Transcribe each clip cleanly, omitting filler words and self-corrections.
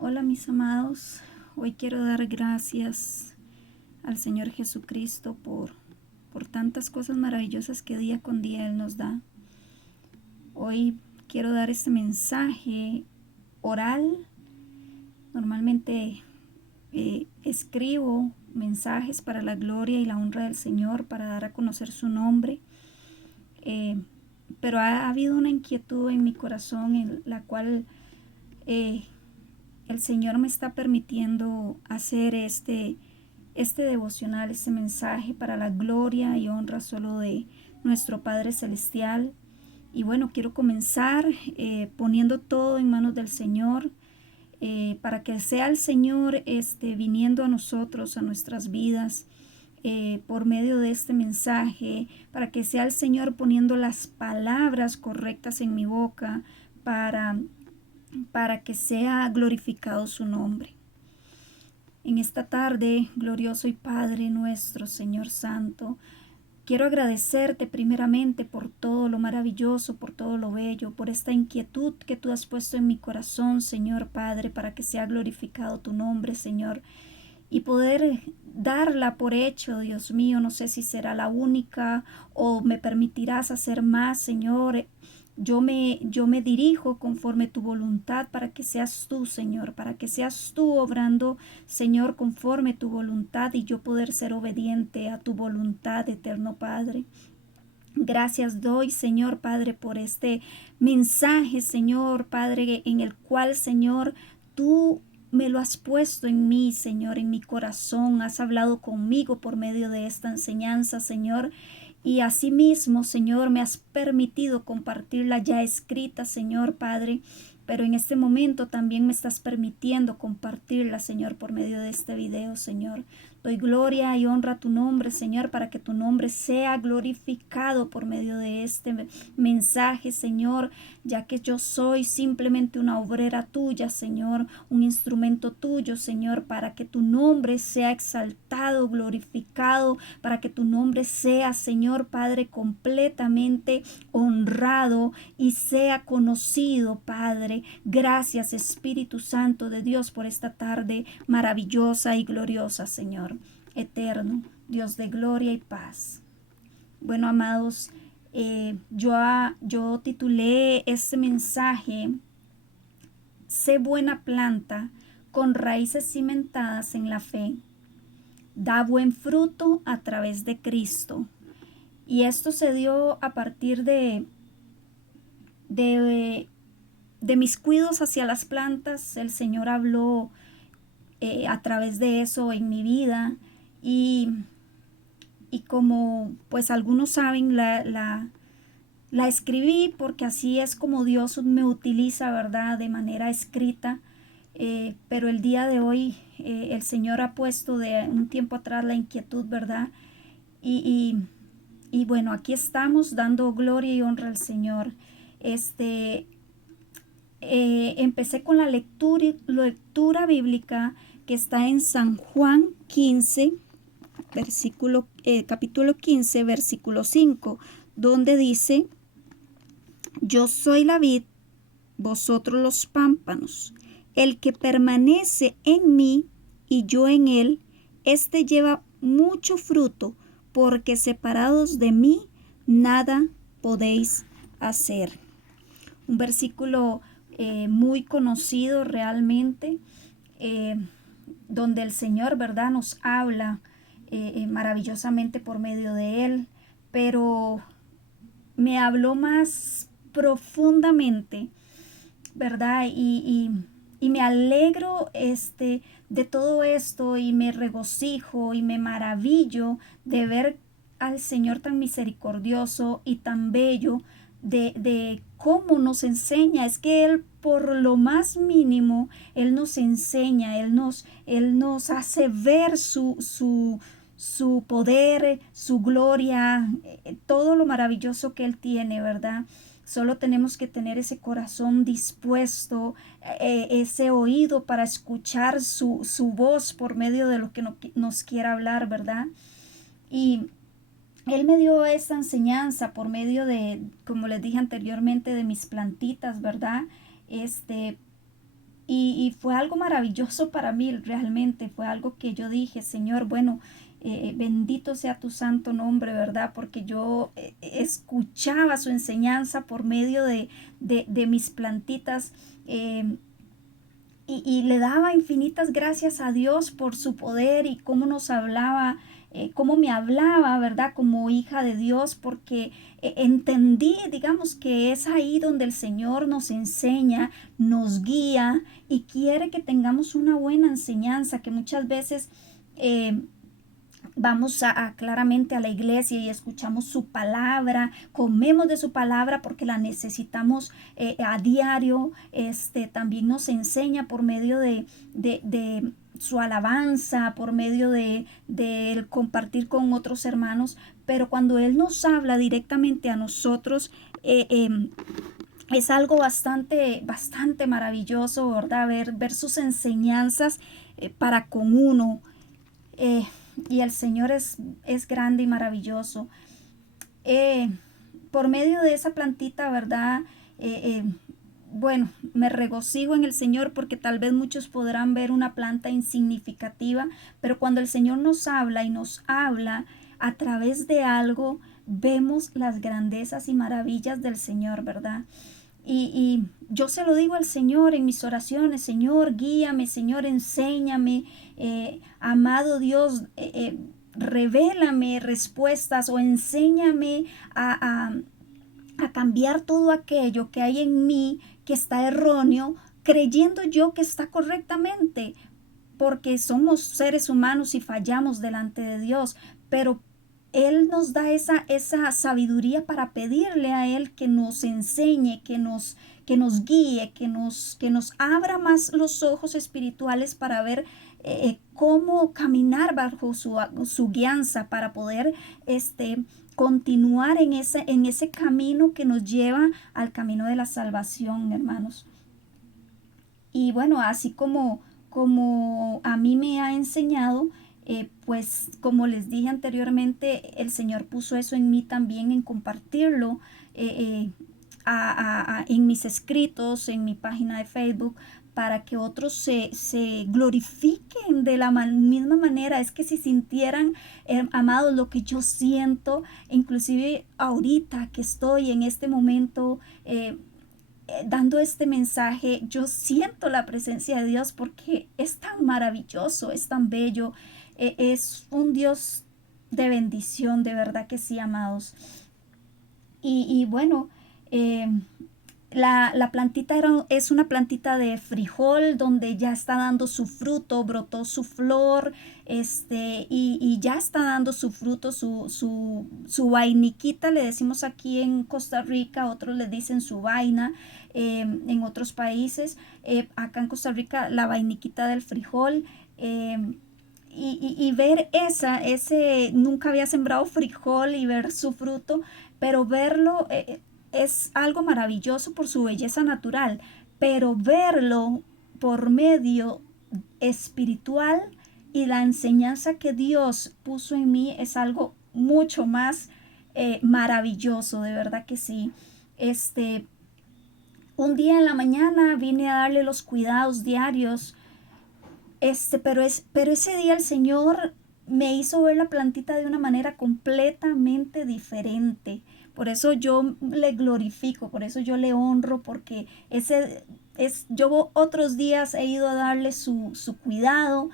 Hola mis amados, hoy quiero dar gracias al Señor Jesucristo por tantas cosas maravillosas que día con día Él nos da. Hoy quiero dar este mensaje oral. Normalmente escribo mensajes para la gloria y la honra del Señor, para dar a conocer su nombre. Pero ha habido una inquietud en mi corazón en la cual el Señor me está permitiendo hacer este devocional, este mensaje para la gloria y honra solo de nuestro Padre Celestial. Y bueno, quiero comenzar poniendo todo en manos del Señor, para que sea el Señor viniendo a nosotros, a nuestras vidas, por medio de este mensaje, para que sea el Señor poniendo las palabras correctas en mi boca, para que sea glorificado su nombre. En esta tarde, glorioso y Padre nuestro, Señor Santo, quiero agradecerte primeramente por todo lo maravilloso, por todo lo bello, por esta inquietud que tú has puesto en mi corazón, Señor Padre, para que sea glorificado tu nombre, Señor, y poder darla por hecho, Dios mío. No sé si será la única o me permitirás hacer más, Señor. Yo me dirijo conforme tu voluntad, para que seas tú, Señor, para que seas tú obrando, Señor, conforme tu voluntad, y yo poder ser obediente a tu voluntad, eterno Padre. Gracias doy, Señor Padre, por este mensaje, Señor Padre, en el cual, Señor, tú me lo has puesto en mí, Señor, en mi corazón. Has hablado conmigo por medio de esta enseñanza, Señor. Y asimismo, Señor, me has permitido compartirla ya escrita, Señor Padre. Pero en este momento también me estás permitiendo compartirla, Señor, por medio de este video, Señor. Doy gloria y honra a tu nombre, Señor, para que tu nombre sea glorificado por medio de este mensaje, Señor, ya que yo soy simplemente una obrera tuya, Señor, un instrumento tuyo, Señor, para que tu nombre sea exaltado, glorificado, para que tu nombre sea, Señor Padre, completamente honrado y sea conocido, Padre. Gracias, Espíritu Santo de Dios, por esta tarde maravillosa y gloriosa, Señor eterno, Dios de gloria y paz. Bueno, amados, yo titulé este mensaje: Sé buena planta con raíces cimentadas en la fe. Da buen fruto a través de Cristo. Y esto se dio a partir de, de mis cuidados hacia las plantas. El Señor habló a través de eso en mi vida. Y como pues algunos saben, la escribí porque así es como Dios me utiliza, ¿verdad? De manera escrita. Pero el día de hoy el Señor ha puesto de un tiempo atrás la inquietud, ¿verdad? Y, y bueno, aquí estamos dando gloria y honra al Señor. Este, Empecé con la lectura bíblica que está en San Juan 15, capítulo 15, versículo 5, donde dice: Yo soy la vid, vosotros los pámpanos. El que permanece en mí y yo en él, éste lleva mucho fruto, porque separados de mí nada podéis hacer. Un versículo muy conocido realmente, eh, donde el Señor, ¿verdad?, nos habla maravillosamente por medio de él, pero me habló más profundamente, ¿verdad? Y me alegro de todo esto, y me regocijo y me maravillo de ver al Señor tan misericordioso y tan bello, de cómo nos enseña. Es que Él, por lo más mínimo, Él nos enseña, Él nos hace ver su poder, su gloria, todo lo maravilloso que Él tiene, ¿verdad? Solo tenemos que tener ese corazón dispuesto, ese oído para escuchar su voz por medio de lo que nos quiera hablar, ¿verdad? Y él me dio esta enseñanza por medio de, como les dije anteriormente, de mis plantitas, ¿verdad? Este, Y fue algo maravilloso para mí, realmente fue algo que yo dije, Señor, bueno, bendito sea tu santo nombre, ¿verdad? Porque yo escuchaba su enseñanza por medio de mis plantitas. Y le daba infinitas gracias a Dios por su poder y cómo nos hablaba, cómo me hablaba, ¿verdad? Como hija de Dios, porque entendí, digamos, que es ahí donde el Señor nos enseña, nos guía y quiere que tengamos una buena enseñanza, que muchas veces vamos claramente a la iglesia y escuchamos su palabra, comemos de su palabra porque la necesitamos a diario. También nos enseña por medio de su alabanza, por medio de el compartir con otros hermanos, pero cuando Él nos habla directamente a nosotros, es algo bastante maravilloso, ¿verdad? Ver sus enseñanzas para con uno. Eh, y el Señor es grande y maravilloso. Eh, por medio de esa plantita, ¿verdad? Bueno, me regocijo en el Señor porque tal vez muchos podrán ver una planta insignificativa, pero cuando el Señor nos habla y nos habla a través de algo, vemos las grandezas y maravillas del Señor, ¿verdad? Y yo se lo digo al Señor en mis oraciones, Señor, guíame, Señor, enséñame, amado Dios, revélame respuestas o enséñame a cambiar todo aquello que hay en mí que está erróneo, creyendo yo que está correctamente, porque somos seres humanos y fallamos delante de Dios, pero Él nos da esa sabiduría para pedirle a Él que nos enseñe, que nos guíe, que nos abra más los ojos espirituales para ver cómo caminar bajo su guianza, para poder continuar en ese camino que nos lleva al camino de la salvación, hermanos. Y bueno, así como a mí me ha enseñado, pues como les dije anteriormente, el Señor puso eso en mí también, en compartirlo en mis escritos, en mi página de Facebook, para que otros se glorifiquen de la misma manera. Es que si sintieran, amados, lo que yo siento, inclusive ahorita que estoy en este momento, dando este mensaje, yo siento la presencia de Dios porque es tan maravilloso, es tan bello, es un Dios de bendición, de verdad que sí, amados. Y bueno, eh, la plantita es una plantita de frijol donde ya está dando su fruto, brotó su flor, y ya está dando su fruto, su vainiquita, le decimos aquí en Costa Rica, otros le dicen su vaina, en otros países, acá en Costa Rica la vainiquita del frijol. Y ver nunca había sembrado frijol y ver su fruto, pero verlo es algo maravilloso por su belleza natural, pero verlo por medio espiritual y la enseñanza que Dios puso en mí es algo mucho más maravilloso, de verdad que sí. Este, un día en la mañana vine a darle los cuidados diarios, pero ese día el Señor me hizo ver la plantita de una manera completamente diferente. Por eso yo le glorifico, por eso yo le honro, porque yo otros días he ido a darle su cuidado,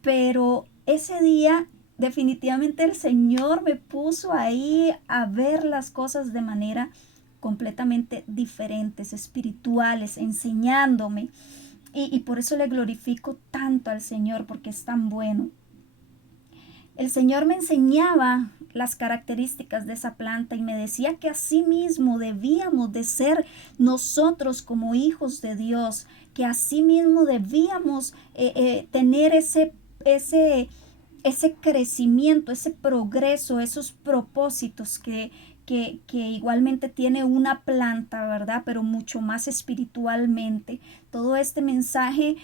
pero ese día definitivamente el Señor me puso ahí a ver las cosas de manera completamente diferentes, espirituales, enseñándome. Y por eso le glorifico tanto al Señor, porque es tan bueno. El Señor me enseñaba las características de esa planta y me decía que así mismo debíamos de ser nosotros como hijos de Dios, que así mismo debíamos tener ese crecimiento, ese progreso, esos propósitos que igualmente tiene una planta, ¿verdad? Pero mucho más espiritualmente. Todo este mensaje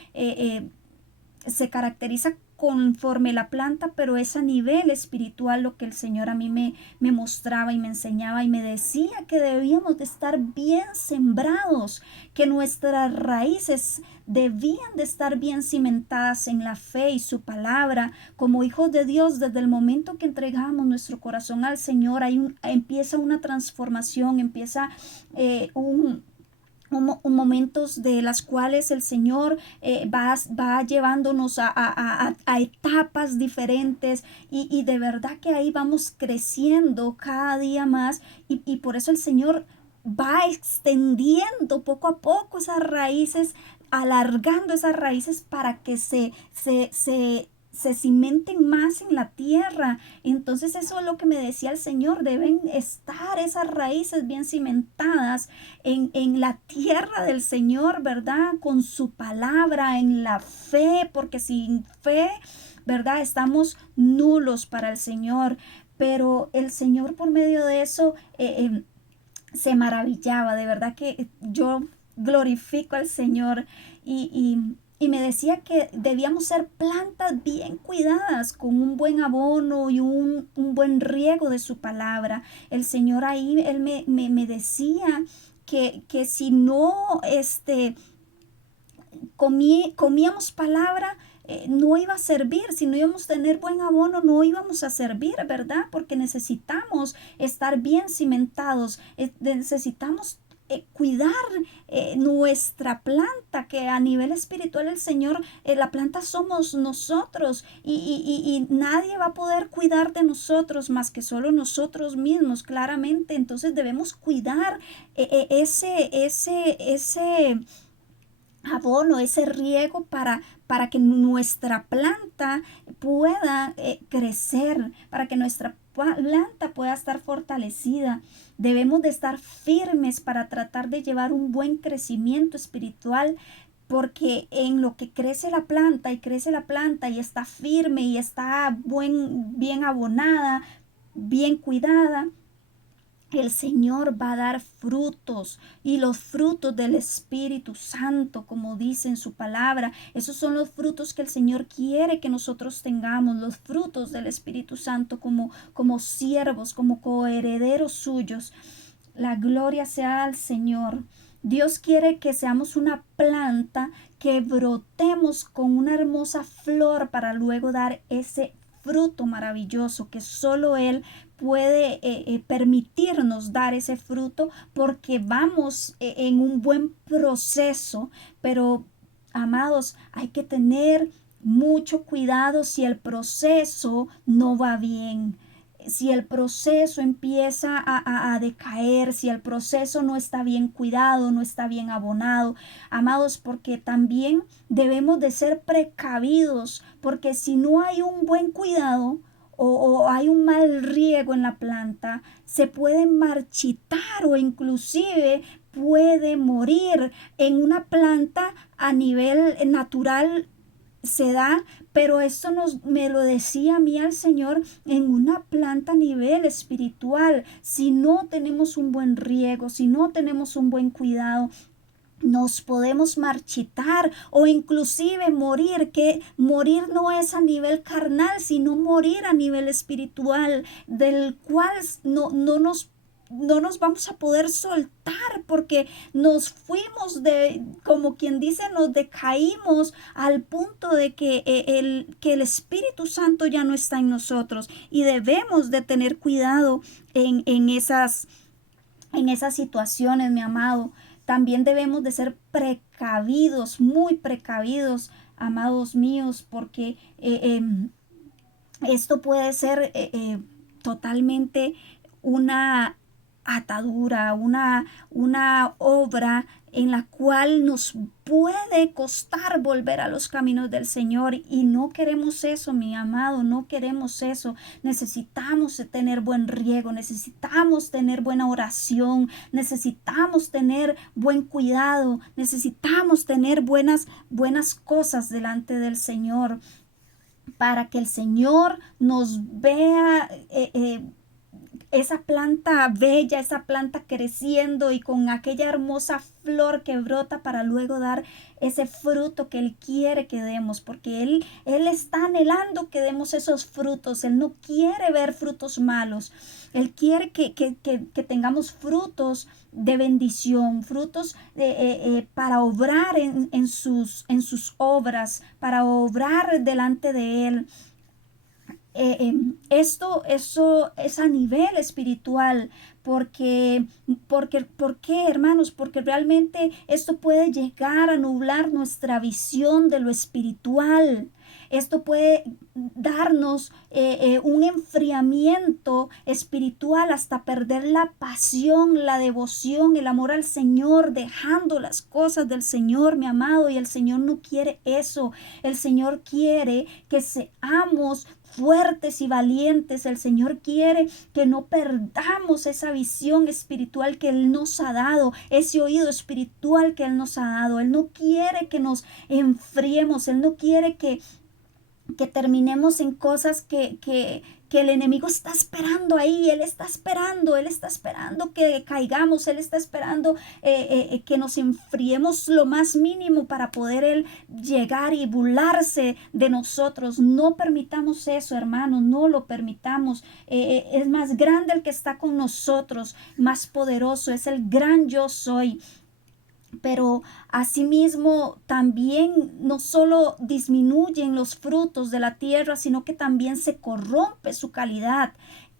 se caracteriza conforme la planta, pero es a nivel espiritual lo que el Señor a mí me mostraba y me enseñaba y me decía que debíamos de estar bien sembrados, que nuestras raíces debían de estar bien cimentadas en la fe y su palabra. Como hijos de Dios, desde el momento que entregamos nuestro corazón al Señor, empieza una transformación, empieza momentos de las cuales el Señor va llevándonos a etapas diferentes y de verdad que ahí vamos creciendo cada día más y por eso el Señor va extendiendo poco a poco esas raíces, alargando esas raíces para que se cimenten más en la tierra. Entonces eso es lo que me decía el Señor, deben estar esas raíces bien cimentadas en la tierra del Señor, ¿verdad? Con su palabra, en la fe, porque sin fe, ¿verdad? Estamos nulos para el Señor. Pero el Señor por medio de eso se maravillaba, de verdad que yo glorifico al Señor y me decía que debíamos ser plantas bien cuidadas, con un buen abono y un buen riego de su palabra. El Señor ahí, Él me decía que si no comíamos palabra, no iba a servir, si no íbamos a tener buen abono, no íbamos a servir, ¿verdad? Porque necesitamos estar bien cimentados, necesitamos cuidar nuestra planta, que a nivel espiritual el Señor, la planta somos nosotros y nadie va a poder cuidar de nosotros más que solo nosotros mismos, claramente. Entonces debemos cuidar ese abono, ese riego para que nuestra planta pueda crecer, para que nuestra planta pueda estar fortalecida. Debemos de estar firmes para tratar de llevar un buen crecimiento espiritual, porque en lo que crece la planta y crece la planta y está firme y está bien abonada, bien cuidada, el Señor va a dar frutos y los frutos del Espíritu Santo, como dice en su palabra. Esos son los frutos que el Señor quiere que nosotros tengamos, los frutos del Espíritu Santo como siervos, como coherederos suyos. La gloria sea al Señor. Dios quiere que seamos una planta, que brotemos con una hermosa flor para luego dar ese fruto maravilloso que solo Él puede permitirnos dar ese fruto, porque vamos en un buen proceso. Pero, amados, hay que tener mucho cuidado si el proceso no va bien, si el proceso empieza a decaer, si el proceso no está bien cuidado, no está bien abonado, amados, porque también debemos de ser precavidos, porque si no hay un buen cuidado o hay un mal riego en la planta, se puede marchitar o inclusive puede morir. En una planta a nivel natural se da, pero esto me lo decía a mí el Señor en una planta a nivel espiritual. Si no tenemos un buen riego, si no tenemos un buen cuidado, nos podemos marchitar o inclusive morir, que morir no es a nivel carnal, sino morir a nivel espiritual, del cual no nos vamos a poder soltar, porque nos fuimos como quien dice, nos decaímos al punto de que el Espíritu Santo ya no está en nosotros, y debemos de tener cuidado en esas situaciones, mi amado. También debemos de ser precavidos, muy precavidos, amados míos, porque esto puede ser totalmente una atadura, una obra en la cual nos puede costar volver a los caminos del Señor, y no queremos eso, mi amado, no queremos eso. Necesitamos tener buen riego, necesitamos tener buena oración, necesitamos tener buen cuidado, necesitamos tener buenas cosas delante del Señor, para que el Señor nos vea esa planta bella, esa planta creciendo y con aquella hermosa flor que brota para luego dar ese fruto que Él quiere que demos, porque Él está anhelando que demos esos frutos. Él no quiere ver frutos malos. Él quiere que tengamos frutos de bendición, frutos para obrar en sus obras, para obrar delante de Él. Eso es a nivel espiritual, ¿por qué, hermanos? Porque realmente esto puede llegar a nublar nuestra visión de lo espiritual. Esto puede darnos un enfriamiento espiritual hasta perder la pasión, la devoción, el amor al Señor, dejando las cosas del Señor, mi amado, y el Señor no quiere eso. El Señor quiere que seamos fuertes y valientes. El Señor quiere que no perdamos esa visión espiritual que Él nos ha dado, ese oído espiritual que Él nos ha dado. Él no quiere que nos enfriemos, Él no quiere que terminemos en cosas que el enemigo está esperando ahí. Él está esperando que caigamos, Él está esperando que nos enfriemos lo más mínimo para poder Él llegar y burlarse de nosotros. No permitamos eso, hermanos, no lo permitamos. Es más grande el que está con nosotros, más poderoso, es el gran yo soy. Pero asimismo también no solo disminuyen los frutos de la tierra, sino que también se corrompe su calidad.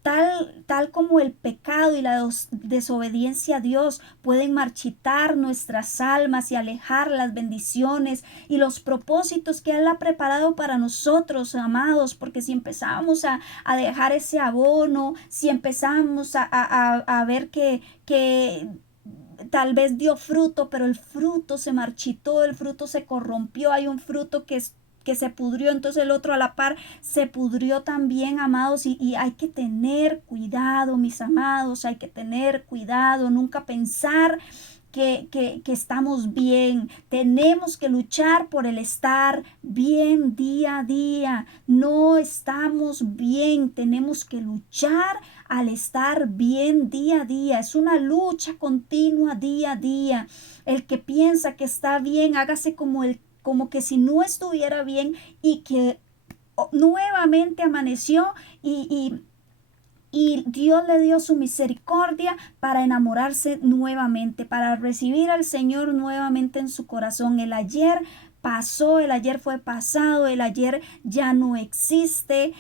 Tal como el pecado y la desobediencia a Dios pueden marchitar nuestras almas y alejar las bendiciones y los propósitos que Él ha preparado para nosotros, amados, porque si empezamos a dejar ese abono, si empezamos a ver que tal vez dio fruto, pero el fruto se marchitó, el fruto se corrompió, hay un fruto que se pudrió, entonces el otro a la par se pudrió también, amados, y hay que tener cuidado, mis amados, hay que tener cuidado, nunca pensar que estamos bien. Tenemos que luchar por el estar bien día a día. No estamos bien, tenemos que luchar al estar bien día a día. Es una lucha continua día a día. El que piensa que está bien, hágase como que si no estuviera bien y que nuevamente amaneció y Dios le dio su misericordia para enamorarse nuevamente, para recibir al Señor nuevamente en su corazón. El ayer pasó, el ayer fue pasado, el ayer ya no existe,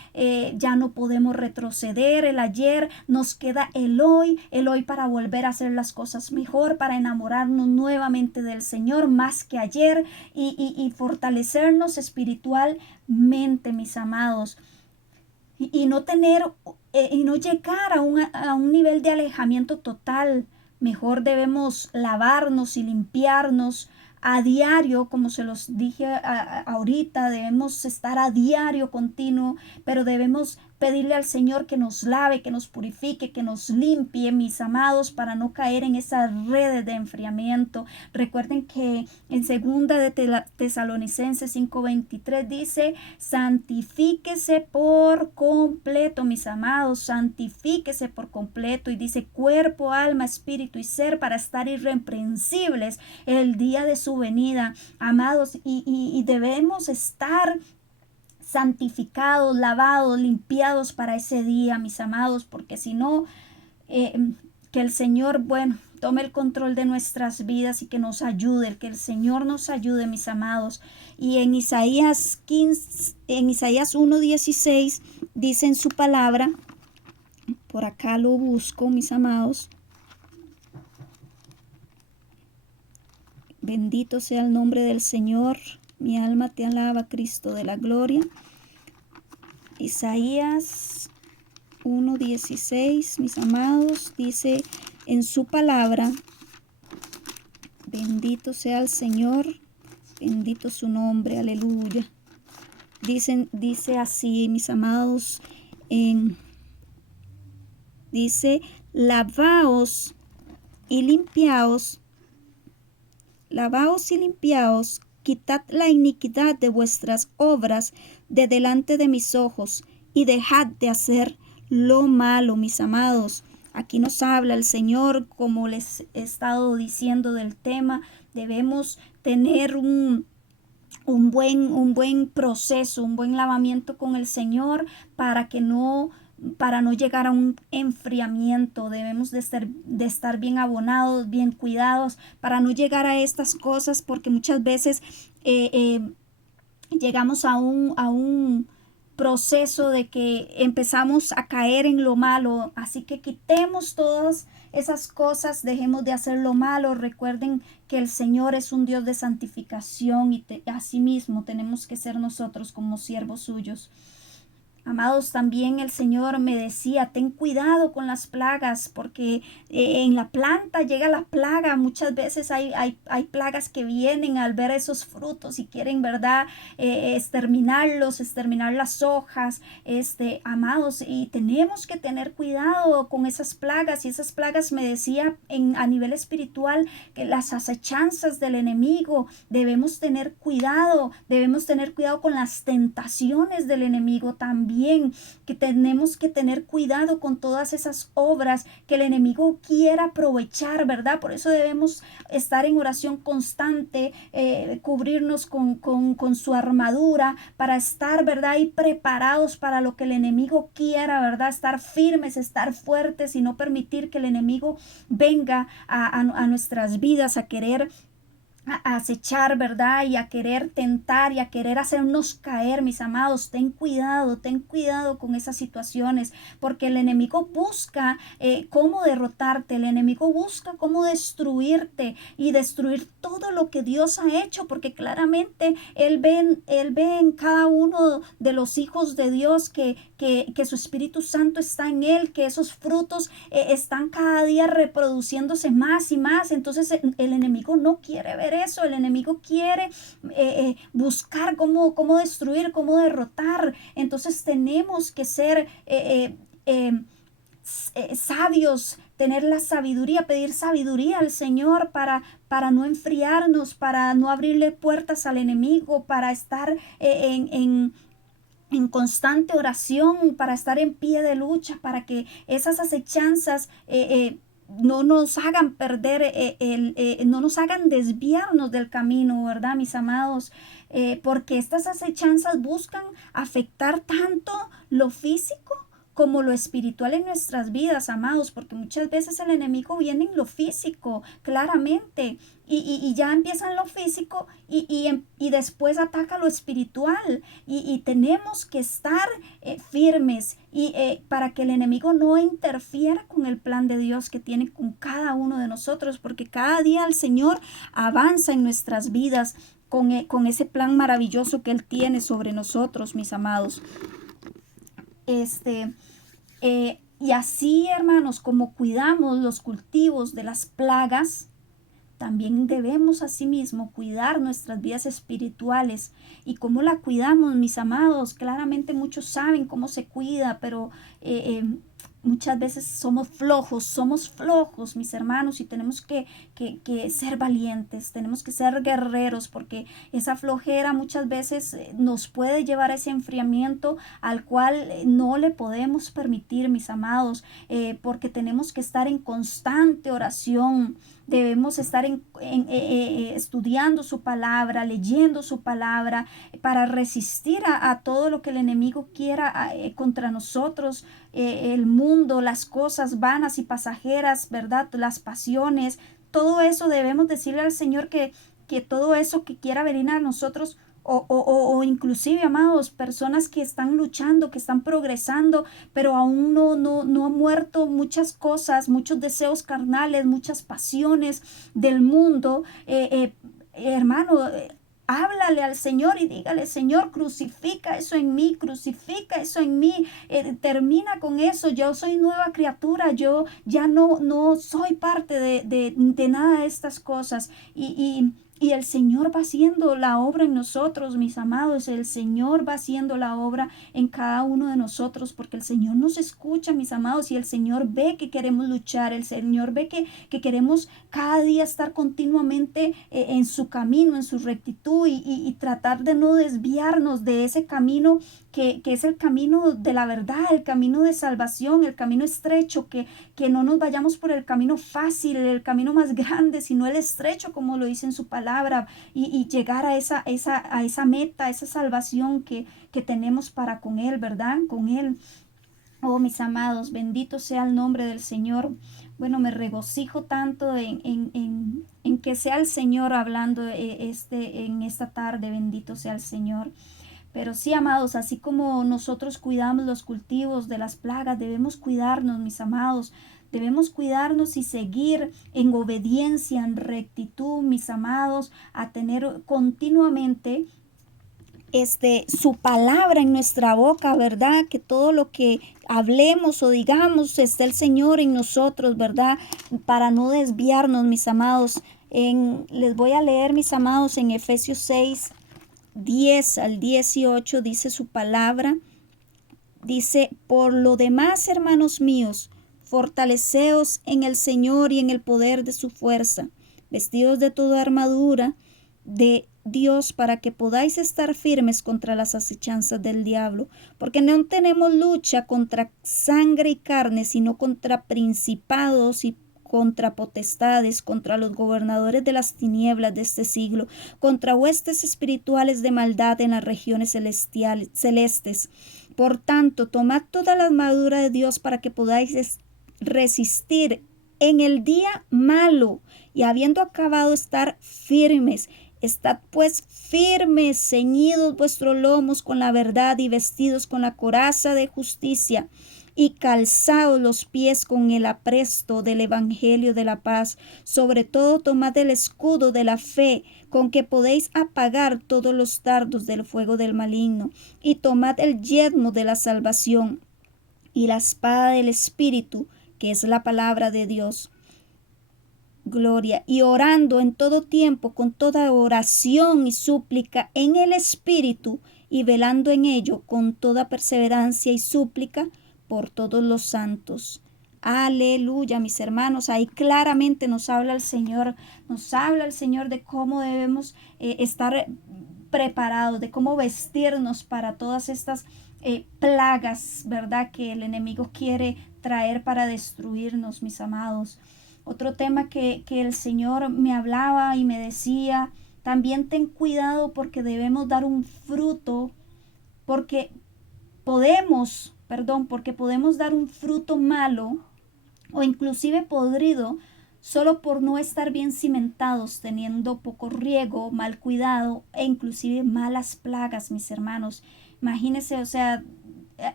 ya no podemos retroceder. El ayer nos queda el hoy para volver a hacer las cosas mejor, para enamorarnos nuevamente del Señor más que ayer y fortalecernos espiritualmente, mis amados. Y no tener y no llegar a un nivel de alejamiento total. Mejor debemos lavarnos y limpiarnos a diario, como se los dije ahorita, debemos estar a diario continuo, pero debemos pedirle al Señor que nos lave, que nos purifique, que nos limpie, mis amados, para no caer en esas redes de enfriamiento. Recuerden que en segunda de Tesalonicenses 5:23 dice: santifíquese por completo, mis amados, santifíquese por completo. Y dice: cuerpo, alma, espíritu y ser, para estar irreprensibles el día de su venida, amados. Y debemos estar santificados, lavados, limpiados para ese día, mis amados, porque si no, que el Señor, bueno, tome el control de nuestras vidas y que nos ayude, que el Señor nos ayude, mis amados. Y en Isaías 1:16 dice en su palabra, por acá lo busco, mis amados. Bendito sea el nombre del Señor. Mi alma te alaba, Cristo de la gloria. Isaías 1:16, mis amados, dice en su palabra: bendito sea el Señor, bendito su nombre, aleluya. Dice así, mis amados, dice: lavaos y limpiaos, quitad la iniquidad de vuestras obras de delante de mis ojos, y dejad de hacer lo malo, mis amados. Aquí nos habla el Señor, como les he estado diciendo del tema, debemos tener un buen proceso, un buen lavamiento con el Señor para no llegar a un enfriamiento. Debemos de estar bien abonados, bien cuidados, para no llegar a estas cosas, porque muchas veces llegamos a un proceso de que empezamos a caer en lo malo. Así que quitemos todas esas cosas, dejemos de hacer lo malo. Recuerden que el Señor es un Dios de santificación y asimismo tenemos que ser nosotros como siervos suyos. Amados, también el Señor me decía, ten cuidado con las plagas, porque en la planta llega la plaga. Muchas veces hay plagas que vienen al ver esos frutos y quieren, ¿verdad? Exterminar las hojas, amados, y tenemos que tener cuidado con esas plagas. Y esas plagas, me decía, a nivel espiritual, que las acechanzas del enemigo, debemos tener cuidado con las tentaciones del enemigo también, que tenemos que tener cuidado con todas esas obras que el enemigo quiera aprovechar, ¿verdad? Por eso debemos estar en oración constante, cubrirnos con su armadura para estar, ¿verdad? Y preparados para lo que el enemigo quiera, ¿verdad? Estar firmes, estar fuertes y no permitir que el enemigo venga a nuestras vidas a querer acechar, ¿verdad? Y a querer tentar y a querer hacernos caer, mis amados. Ten cuidado con esas situaciones, porque el enemigo busca cómo derrotarte, el enemigo busca cómo destruirte y destruir todo lo que Dios ha hecho, porque claramente Él ve en cada uno de los hijos de Dios que su Espíritu Santo está en él, que esos frutos están cada día reproduciéndose más y más. Entonces el enemigo no quiere ver eso, el enemigo quiere buscar cómo destruir, cómo derrotar. Entonces tenemos que ser sabios, tener la sabiduría, pedir sabiduría al Señor para no enfriarnos, para no abrirle puertas al enemigo, para estar en constante oración, para estar en pie de lucha, para que esas acechanzas no nos hagan perder, no nos hagan desviarnos del camino, ¿verdad, mis amados? Porque estas acechanzas buscan afectar tanto lo físico como lo espiritual en nuestras vidas, amados, porque muchas veces el enemigo viene en lo físico, claramente, y ya empieza en lo físico y después ataca lo espiritual, y tenemos que estar firmes para que el enemigo no interfiera con el plan de Dios que tiene con cada uno de nosotros, porque cada día el Señor avanza en nuestras vidas con ese plan maravilloso que Él tiene sobre nosotros, mis amados. Y así, hermanos, como cuidamos los cultivos de las plagas, también debemos asimismo cuidar nuestras vidas espirituales. ¿Y cómo la cuidamos, mis amados? Claramente muchos saben cómo se cuida, pero muchas veces somos flojos, mis hermanos, y tenemos que ser valientes, tenemos que ser guerreros, porque esa flojera muchas veces nos puede llevar a ese enfriamiento al cual no le podemos permitir, mis amados, porque tenemos que estar en constante oración. Debemos estar estudiando su palabra, leyendo su palabra, para resistir a todo lo que el enemigo quiera contra nosotros, el mundo, las cosas vanas y pasajeras, ¿verdad? Las pasiones, todo eso debemos decirle al Señor que todo eso que quiera venir a nosotros, o inclusive, amados, personas que están luchando, que están progresando, pero aún no han muerto muchas cosas, muchos deseos carnales, muchas pasiones del mundo. Hermano, háblale al Señor y dígale: Señor, crucifica eso en mí, termina con eso. Yo soy nueva criatura, yo ya no soy parte de nada de estas cosas. Y el Señor va haciendo la obra en nosotros, mis amados. El Señor va haciendo la obra en cada uno de nosotros, porque el Señor nos escucha, mis amados, y el Señor ve que queremos luchar. El Señor ve que queremos cada día estar continuamente en su camino, en su rectitud, y tratar de no desviarnos de ese camino que es el camino de la verdad, el camino de salvación, el camino estrecho, que no nos vayamos por el camino fácil, el camino más grande, sino el estrecho, como lo dice en su palabra, y llegar a esa meta, a esa salvación que tenemos para con Él, ¿verdad? Con Él. Oh, mis amados, bendito sea el nombre del Señor. Bueno, me regocijo tanto en que sea el Señor hablando en esta tarde, bendito sea el Señor. Pero sí, amados, así como nosotros cuidamos los cultivos de las plagas, debemos cuidarnos, mis amados. Debemos cuidarnos y seguir en obediencia, en rectitud, mis amados, a tener continuamente su palabra en nuestra boca, ¿verdad? Que todo lo que hablemos o digamos esté el Señor en nosotros, ¿verdad? Para no desviarnos, mis amados. Les voy a leer, mis amados, en Efesios 6, 10 al 18 dice su palabra. Dice: por lo demás, hermanos míos, fortaleceos en el Señor y en el poder de su fuerza, vestidos de toda armadura de Dios, para que podáis estar firmes contra las acechanzas del diablo, porque no tenemos lucha contra sangre y carne, sino contra principados y contra potestades, contra los gobernadores de las tinieblas de este siglo, contra huestes espirituales de maldad en las regiones celestes. Por tanto, tomad toda la armadura de Dios para que podáis resistir en el día malo, y habiendo acabado estar firmes. Estad pues firmes, ceñidos vuestros lomos con la verdad y vestidos con la coraza de justicia, y calzaos los pies con el apresto del evangelio de la paz. Sobre todo tomad el escudo de la fe, con que podéis apagar todos los dardos del fuego del maligno, y tomad el yelmo de la salvación y la espada del Espíritu, que es la palabra de Dios. Gloria. Y orando en todo tiempo con toda oración y súplica en el Espíritu, y velando en ello con toda perseverancia y súplica por todos los santos. Aleluya, mis hermanos. Ahí claramente nos habla el Señor de cómo debemos estar preparados, de cómo vestirnos para todas estas plagas, ¿verdad?, que el enemigo quiere traer para destruirnos, mis amados. Otro tema que el Señor me hablaba y me decía: también ten cuidado, porque debemos dar un fruto, porque podemos dar un fruto malo o inclusive podrido, solo por no estar bien cimentados, teniendo poco riego, mal cuidado e inclusive malas plagas, mis hermanos. Imagínense, o sea,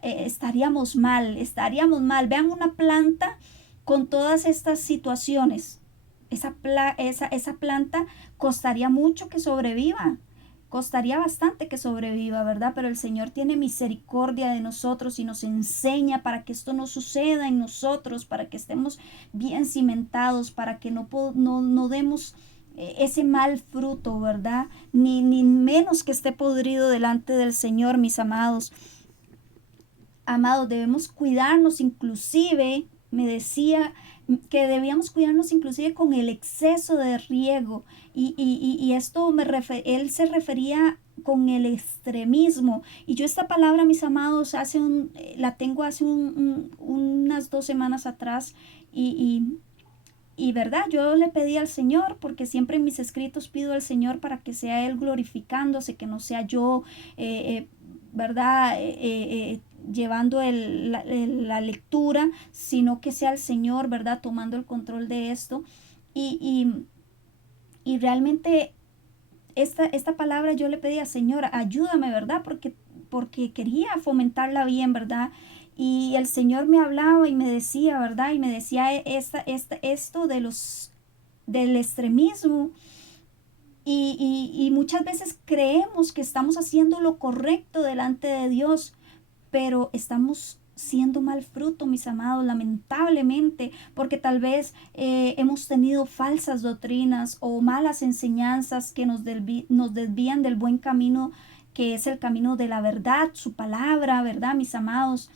estaríamos mal. Vean una planta con todas estas situaciones. Esa planta costaría mucho que sobreviva. Costaría bastante que sobreviva, ¿verdad? Pero el Señor tiene misericordia de nosotros y nos enseña para que esto no suceda en nosotros, para que estemos bien cimentados, para que no demos ese mal fruto, ¿verdad? Ni menos que esté podrido delante del Señor, mis amados. Amados, debemos cuidarnos, inclusive, me decía que debíamos cuidarnos inclusive con el exceso de riego, y esto él se refería con el extremismo. Y yo esta palabra, mis amados, la tengo hace unas 2 semanas atrás, y verdad, yo le pedí al Señor, porque siempre en mis escritos pido al Señor para que sea Él glorificándose, que no sea yo, verdad, llevando la lectura, sino que sea el Señor, ¿verdad?, tomando el control de esto. Y realmente esta palabra yo le pedía: Señor, ayúdame, ¿verdad?, porque quería fomentarla bien, ¿verdad? Y el Señor me hablaba y me decía, ¿verdad? Y me decía esto del extremismo. Y muchas veces creemos que estamos haciendo lo correcto delante de Dios, pero estamos siendo mal fruto, mis amados, lamentablemente, porque tal vez hemos tenido falsas doctrinas o malas enseñanzas que nos desvían del buen camino, que es el camino de la verdad, su palabra, ¿verdad, mis amados?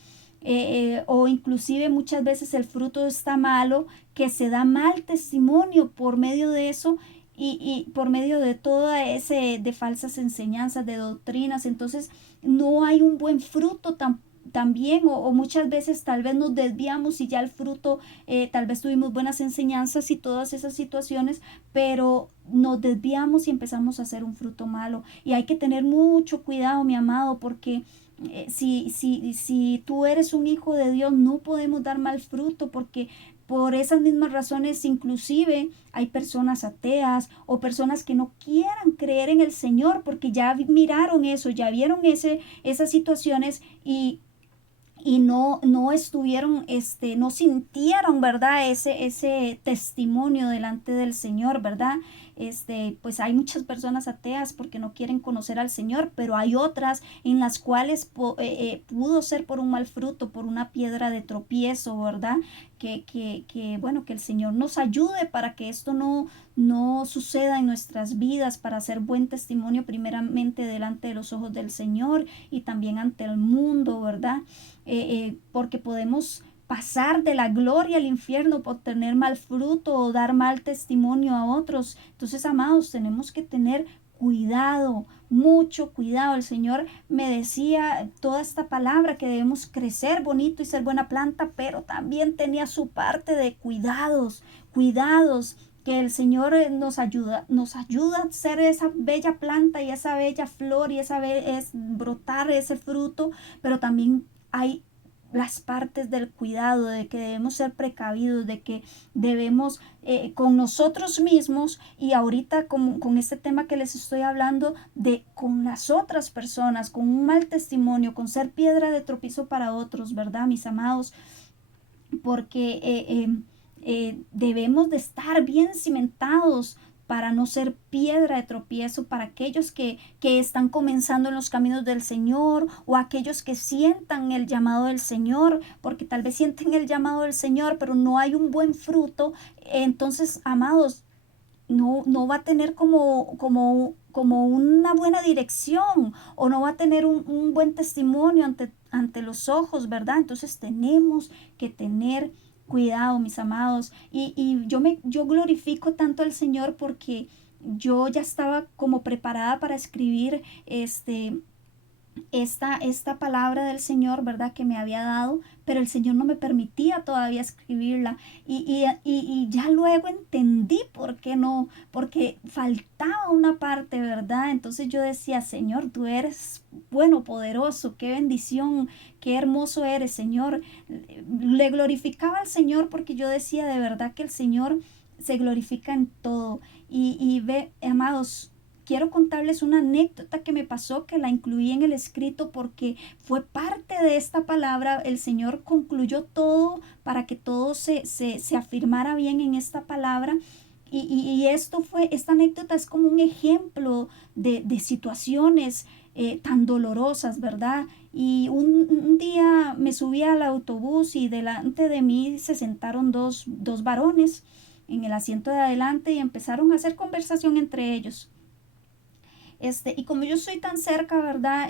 O inclusive muchas veces el fruto está malo, que se da mal testimonio por medio de eso y por medio de toda ese de falsas enseñanzas, de doctrinas. Entonces no hay un buen fruto también, o muchas veces tal vez nos desviamos y ya el fruto, tal vez tuvimos buenas enseñanzas y todas esas situaciones, pero nos desviamos y empezamos a hacer un fruto malo. Y hay que tener mucho cuidado, mi amado, porque si tú eres un hijo de Dios, no podemos dar mal fruto, porque por esas mismas razones inclusive hay personas ateas o personas que no quieran creer en el Señor porque ya miraron eso, ya vieron esas situaciones y no estuvieron, no sintieron, ¿verdad? Ese testimonio delante del Señor, ¿verdad? Pues hay muchas personas ateas porque no quieren conocer al Señor, pero hay otras en las cuales pudo ser por un mal fruto, por una piedra de tropiezo, ¿verdad? Bueno, que el Señor nos ayude para que esto no suceda en nuestras vidas, para hacer buen testimonio primeramente delante de los ojos del Señor y también ante el mundo, ¿verdad? Porque podemos pasar de la gloria al infierno por tener mal fruto o dar mal testimonio a otros. Entonces, amados, tenemos que tener cuidado, mucho cuidado. El Señor me decía toda esta palabra que debemos crecer bonito y ser buena planta, pero también tenía su parte de cuidados, cuidados, que el Señor nos ayuda a ser esa bella planta y esa bella flor y es brotar ese fruto, pero también hay las partes del cuidado, de que debemos ser precavidos, de que debemos con nosotros mismos y ahorita con este tema que les estoy hablando, de con las otras personas, con un mal testimonio, con ser piedra de tropiezo para otros, ¿verdad, mis amados? Porque debemos de estar bien cimentados para no ser piedra de tropiezo para aquellos que están comenzando en los caminos del Señor o aquellos que sientan el llamado del Señor, porque tal vez sienten el llamado del Señor, pero no hay un buen fruto. Entonces, amados, no va a tener como una buena dirección o no va a tener un buen testimonio ante los ojos, ¿verdad? Entonces tenemos que tener cuidado, mis amados. Y yo glorifico tanto al Señor porque yo ya estaba como preparada para escribir esta palabra del Señor, ¿verdad? Que me había dado, pero el Señor no me permitía todavía escribirla. Y ya luego entendí por qué no, porque faltaba una parte, ¿verdad? Entonces yo decía, Señor, tú eres bueno, poderoso, qué bendición, qué hermoso eres, Señor. Le glorificaba al Señor porque yo decía de verdad que el Señor se glorifica en todo. Y ve, amados, quiero contarles una anécdota que me pasó, que la incluí en el escrito porque fue parte de esta palabra. El Señor concluyó todo para que todo se afirmara bien en esta palabra. Esta anécdota es como un ejemplo de situaciones tan dolorosas, ¿verdad? Y un día me subí al autobús y delante de mí se sentaron dos varones en el asiento de adelante y empezaron a hacer conversación entre ellos. Y como yo soy tan cerca, ¿verdad?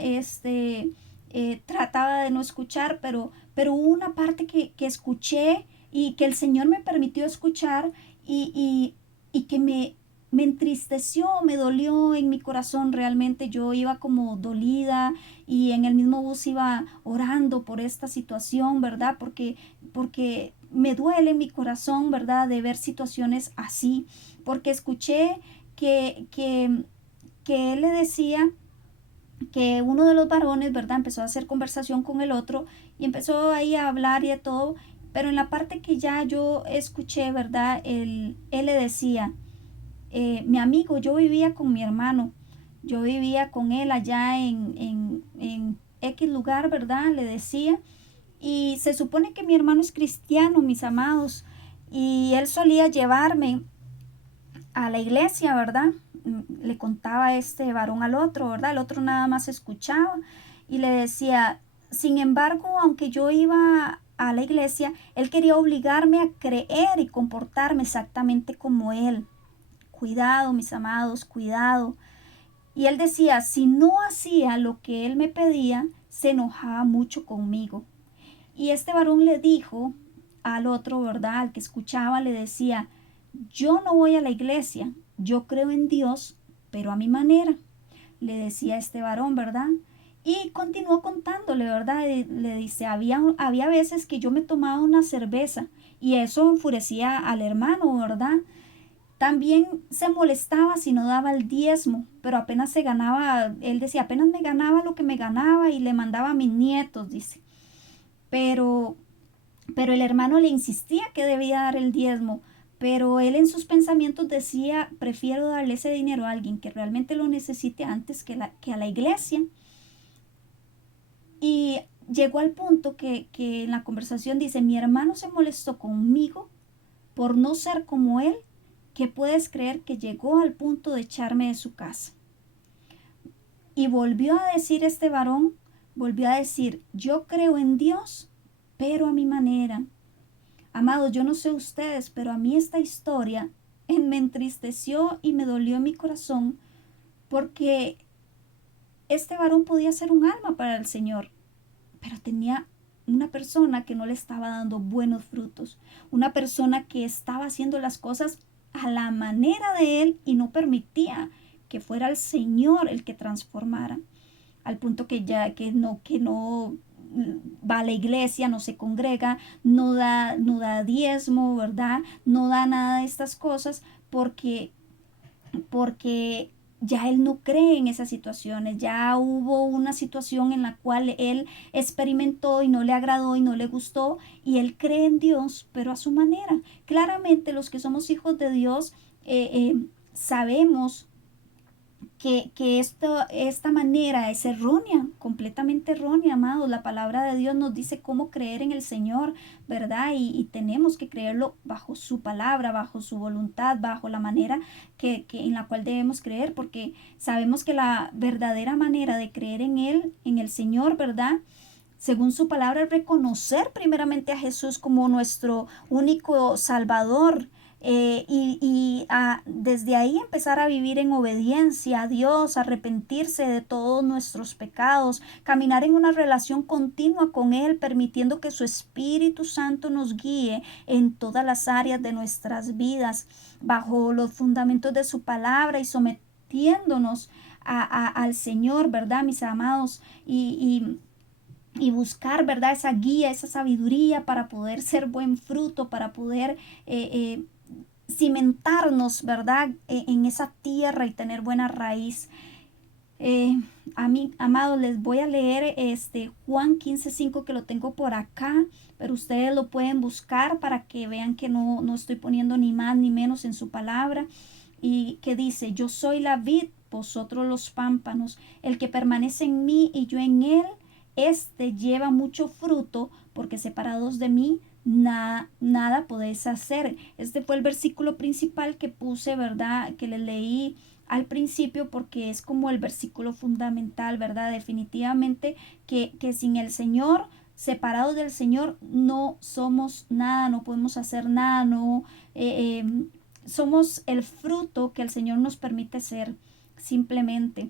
Trataba de no escuchar, pero hubo una parte que escuché y que el Señor me permitió escuchar y que me entristeció, me dolió en mi corazón realmente. Yo iba como dolida y en el mismo bus iba orando por esta situación, ¿verdad? Porque me duele en mi corazón, ¿verdad? De ver situaciones así, porque escuché que él le decía que uno de los varones, ¿verdad? Empezó a hacer conversación con el otro y empezó ahí a hablar y de todo, pero en la parte que ya yo escuché, ¿verdad? Él le decía, mi amigo, yo vivía con mi hermano, yo vivía con él allá en X lugar, ¿verdad? Le decía, y se supone que mi hermano es cristiano, mis amados, y él solía llevarme a la iglesia, ¿verdad? Le contaba este varón al otro, ¿verdad? El otro nada más escuchaba y le decía, sin embargo, aunque yo iba a la iglesia, él quería obligarme a creer y comportarme exactamente como él. Cuidado, mis amados, cuidado. Y él decía, si no hacía lo que él me pedía, se enojaba mucho conmigo. Y este varón le dijo al otro, ¿verdad? Al que escuchaba, le decía, yo no voy a la iglesia, yo creo en Dios, pero a mi manera, le decía este varón, ¿verdad? Y continuó contándole, ¿verdad? Le dice, había veces que yo me tomaba una cerveza y eso enfurecía al hermano, ¿verdad? También se molestaba si no daba el diezmo, pero apenas se ganaba, él decía, apenas me ganaba lo que me ganaba y le mandaba a mis nietos, dice. Pero, pero el hermano le insistía que debía dar el diezmo, pero él en sus pensamientos decía, prefiero darle ese dinero a alguien que realmente lo necesite antes que a la iglesia. Y llegó al punto que en la conversación dice, mi hermano se molestó conmigo por no ser como él, que puedes creer que llegó al punto de echarme de su casa. Y volvió a decir este varón, volvió a decir, yo creo en Dios, pero a mi manera. Amados, yo no sé ustedes, pero a mí esta historia me entristeció y me dolió en mi corazón porque este varón podía ser un alma para el Señor, pero tenía una persona que no le estaba dando buenos frutos, una persona que estaba haciendo las cosas a la manera de él y no permitía que fuera el Señor el que transformara, al punto que no va a la iglesia, no se congrega, no da diezmo, ¿verdad? No da nada de estas cosas porque ya él no cree en esas situaciones, ya hubo una situación en la cual él experimentó y no le agradó y no le gustó y él cree en Dios, pero a su manera. Claramente los que somos hijos de Dios sabemos que esta manera es errónea, completamente errónea, amados. La palabra de Dios nos dice cómo creer en el Señor, ¿verdad? Y tenemos que creerlo bajo su palabra, bajo su voluntad, bajo la manera en la cual debemos creer, porque sabemos que la verdadera manera de creer en Él, en el Señor, ¿verdad? Según su palabra, es reconocer primeramente a Jesús como nuestro único Salvador, desde ahí empezar a vivir en obediencia a Dios, arrepentirse de todos nuestros pecados, caminar en una relación continua con Él, permitiendo que su Espíritu Santo nos guíe en todas las áreas de nuestras vidas, bajo los fundamentos de su palabra y sometiéndonos al Señor, ¿verdad, mis amados? Y buscar, ¿verdad? Esa guía, esa sabiduría para poder ser buen fruto, para poder cimentarnos, ¿verdad? En esa tierra y tener buena raíz. A mí, amados, les voy a leer Juan 15:5 que lo tengo por acá, pero ustedes lo pueden buscar para que vean que no estoy poniendo ni más ni menos en su palabra. Y que dice, yo soy la vid, vosotros los pámpanos, el que permanece en mí y yo en él, este lleva mucho fruto, porque separados de mí nada podéis hacer. Este fue el versículo principal que puse, ¿verdad? Que le leí al principio porque es como el versículo fundamental, ¿verdad? Definitivamente que sin el Señor, separados del Señor, no somos nada, no podemos hacer nada, no somos el fruto que el Señor nos permite ser, simplemente.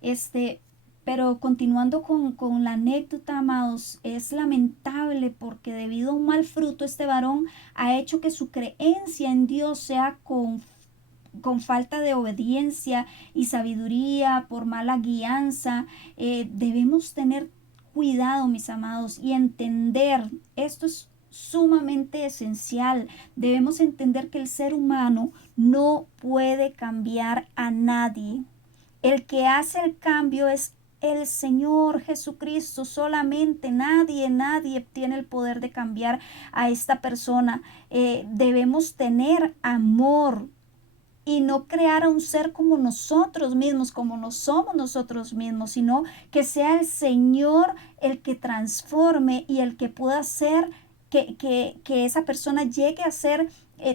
Este, pero continuando con la anécdota, amados, es lamentable porque debido a un mal fruto, este varón ha hecho que su creencia en Dios sea con falta de obediencia y sabiduría, por mala guianza. Debemos tener cuidado, mis amados, y entender, esto es sumamente esencial. Debemos entender que el ser humano no puede cambiar a nadie. El que hace el cambio es el Señor Jesucristo solamente. Nadie tiene el poder de cambiar a esta persona. Debemos tener amor y no crear a un ser como nosotros mismos, como no somos nosotros mismos, sino que sea el Señor el que transforme y el que pueda hacer que esa persona llegue a ser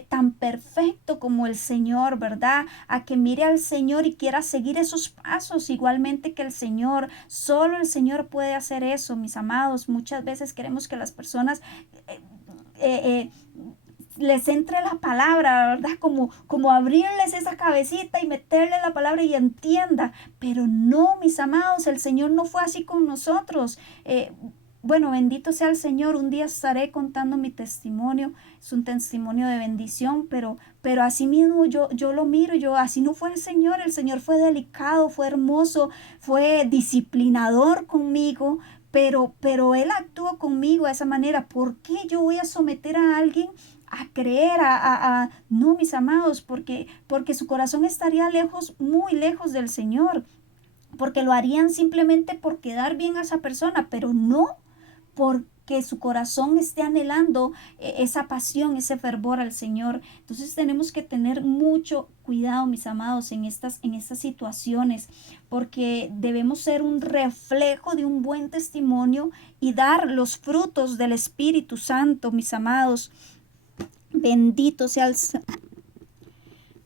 tan perfecto como el Señor, ¿verdad? A que mire al Señor y quiera seguir esos pasos igualmente que el Señor. Solo el Señor puede hacer eso, mis amados. Muchas veces queremos que las personas eh, eh, les entre la palabra, ¿verdad? Como abrirles esa cabecita y meterle la palabra y entienda. Pero no, mis amados, el Señor no fue así con nosotros. Bueno, bendito sea el Señor. Un día estaré contando mi testimonio. Es un testimonio de bendición, pero así mismo yo lo miro. Yo, así no fue el Señor. El Señor fue delicado, fue hermoso, fue disciplinador conmigo. Pero Él actuó conmigo de esa manera. ¿Por qué yo voy a someter a alguien a creer, no, mis amados, porque su corazón estaría lejos, muy lejos del Señor, porque lo harían simplemente por quedar bien a esa persona, pero no porque su corazón esté anhelando esa pasión, ese fervor al Señor. Entonces tenemos que tener mucho cuidado, mis amados, en estas situaciones, porque debemos ser un reflejo de un buen testimonio y dar los frutos del Espíritu Santo, mis amados. Bendito sea el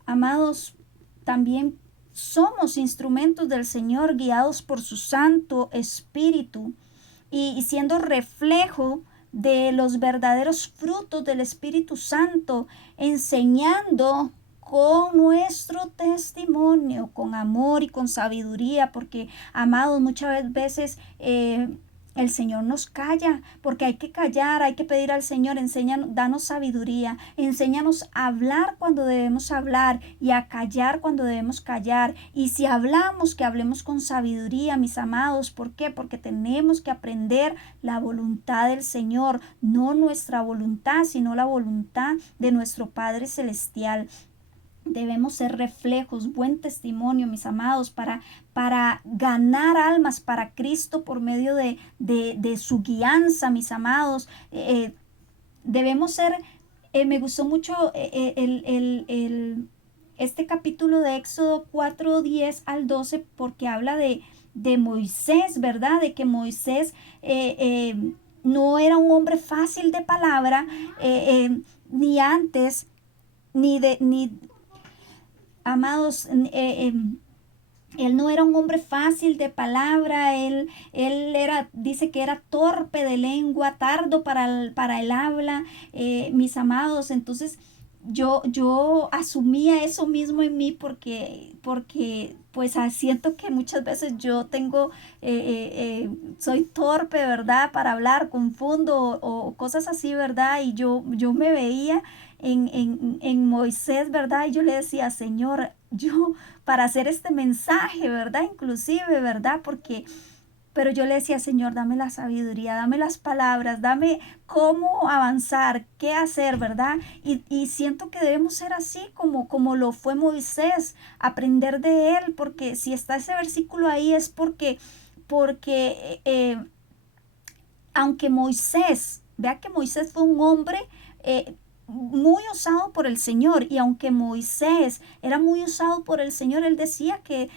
amados, también somos instrumentos del Señor guiados por su Santo Espíritu y siendo reflejo de los verdaderos frutos del Espíritu Santo, enseñando con nuestro testimonio, con amor y con sabiduría, porque, amados, muchas veces el Señor nos calla, porque hay que callar, hay que pedir al Señor, enséñanos, danos sabiduría, enséñanos a hablar cuando debemos hablar y a callar cuando debemos callar. Y si hablamos, que hablemos con sabiduría, mis amados. ¿Por qué? Porque tenemos que aprender la voluntad del Señor, no nuestra voluntad, sino la voluntad de nuestro Padre Celestial. Debemos ser reflejos, buen testimonio, mis amados, para ganar almas para Cristo por medio de su guianza, mis amados. Debemos ser, me gustó mucho este capítulo de Éxodo 4:10 al 12, porque habla de Moisés, ¿verdad? De que Moisés no era un hombre fácil de palabra, ni antes, ni amados, él no era un hombre fácil de palabra, él era, dice que era torpe de lengua, tardo para el habla, mis amados. Entonces yo asumía eso mismo en mí porque pues siento que muchas veces yo tengo, soy torpe, ¿verdad? Para hablar, confundo o cosas así, ¿verdad? Y yo me veía en Moisés, ¿verdad? Y yo le decía, Señor, yo para hacer este mensaje, ¿verdad? Inclusive, ¿verdad? Pero yo le decía, Señor, dame la sabiduría, dame las palabras, dame cómo avanzar, qué hacer, ¿verdad? Y siento que debemos ser así como lo fue Moisés, aprender de él, porque si está ese versículo ahí es porque aunque Moisés, vea que Moisés fue un hombre muy usado por el Señor, y aunque Moisés era muy usado por el Señor, él decía que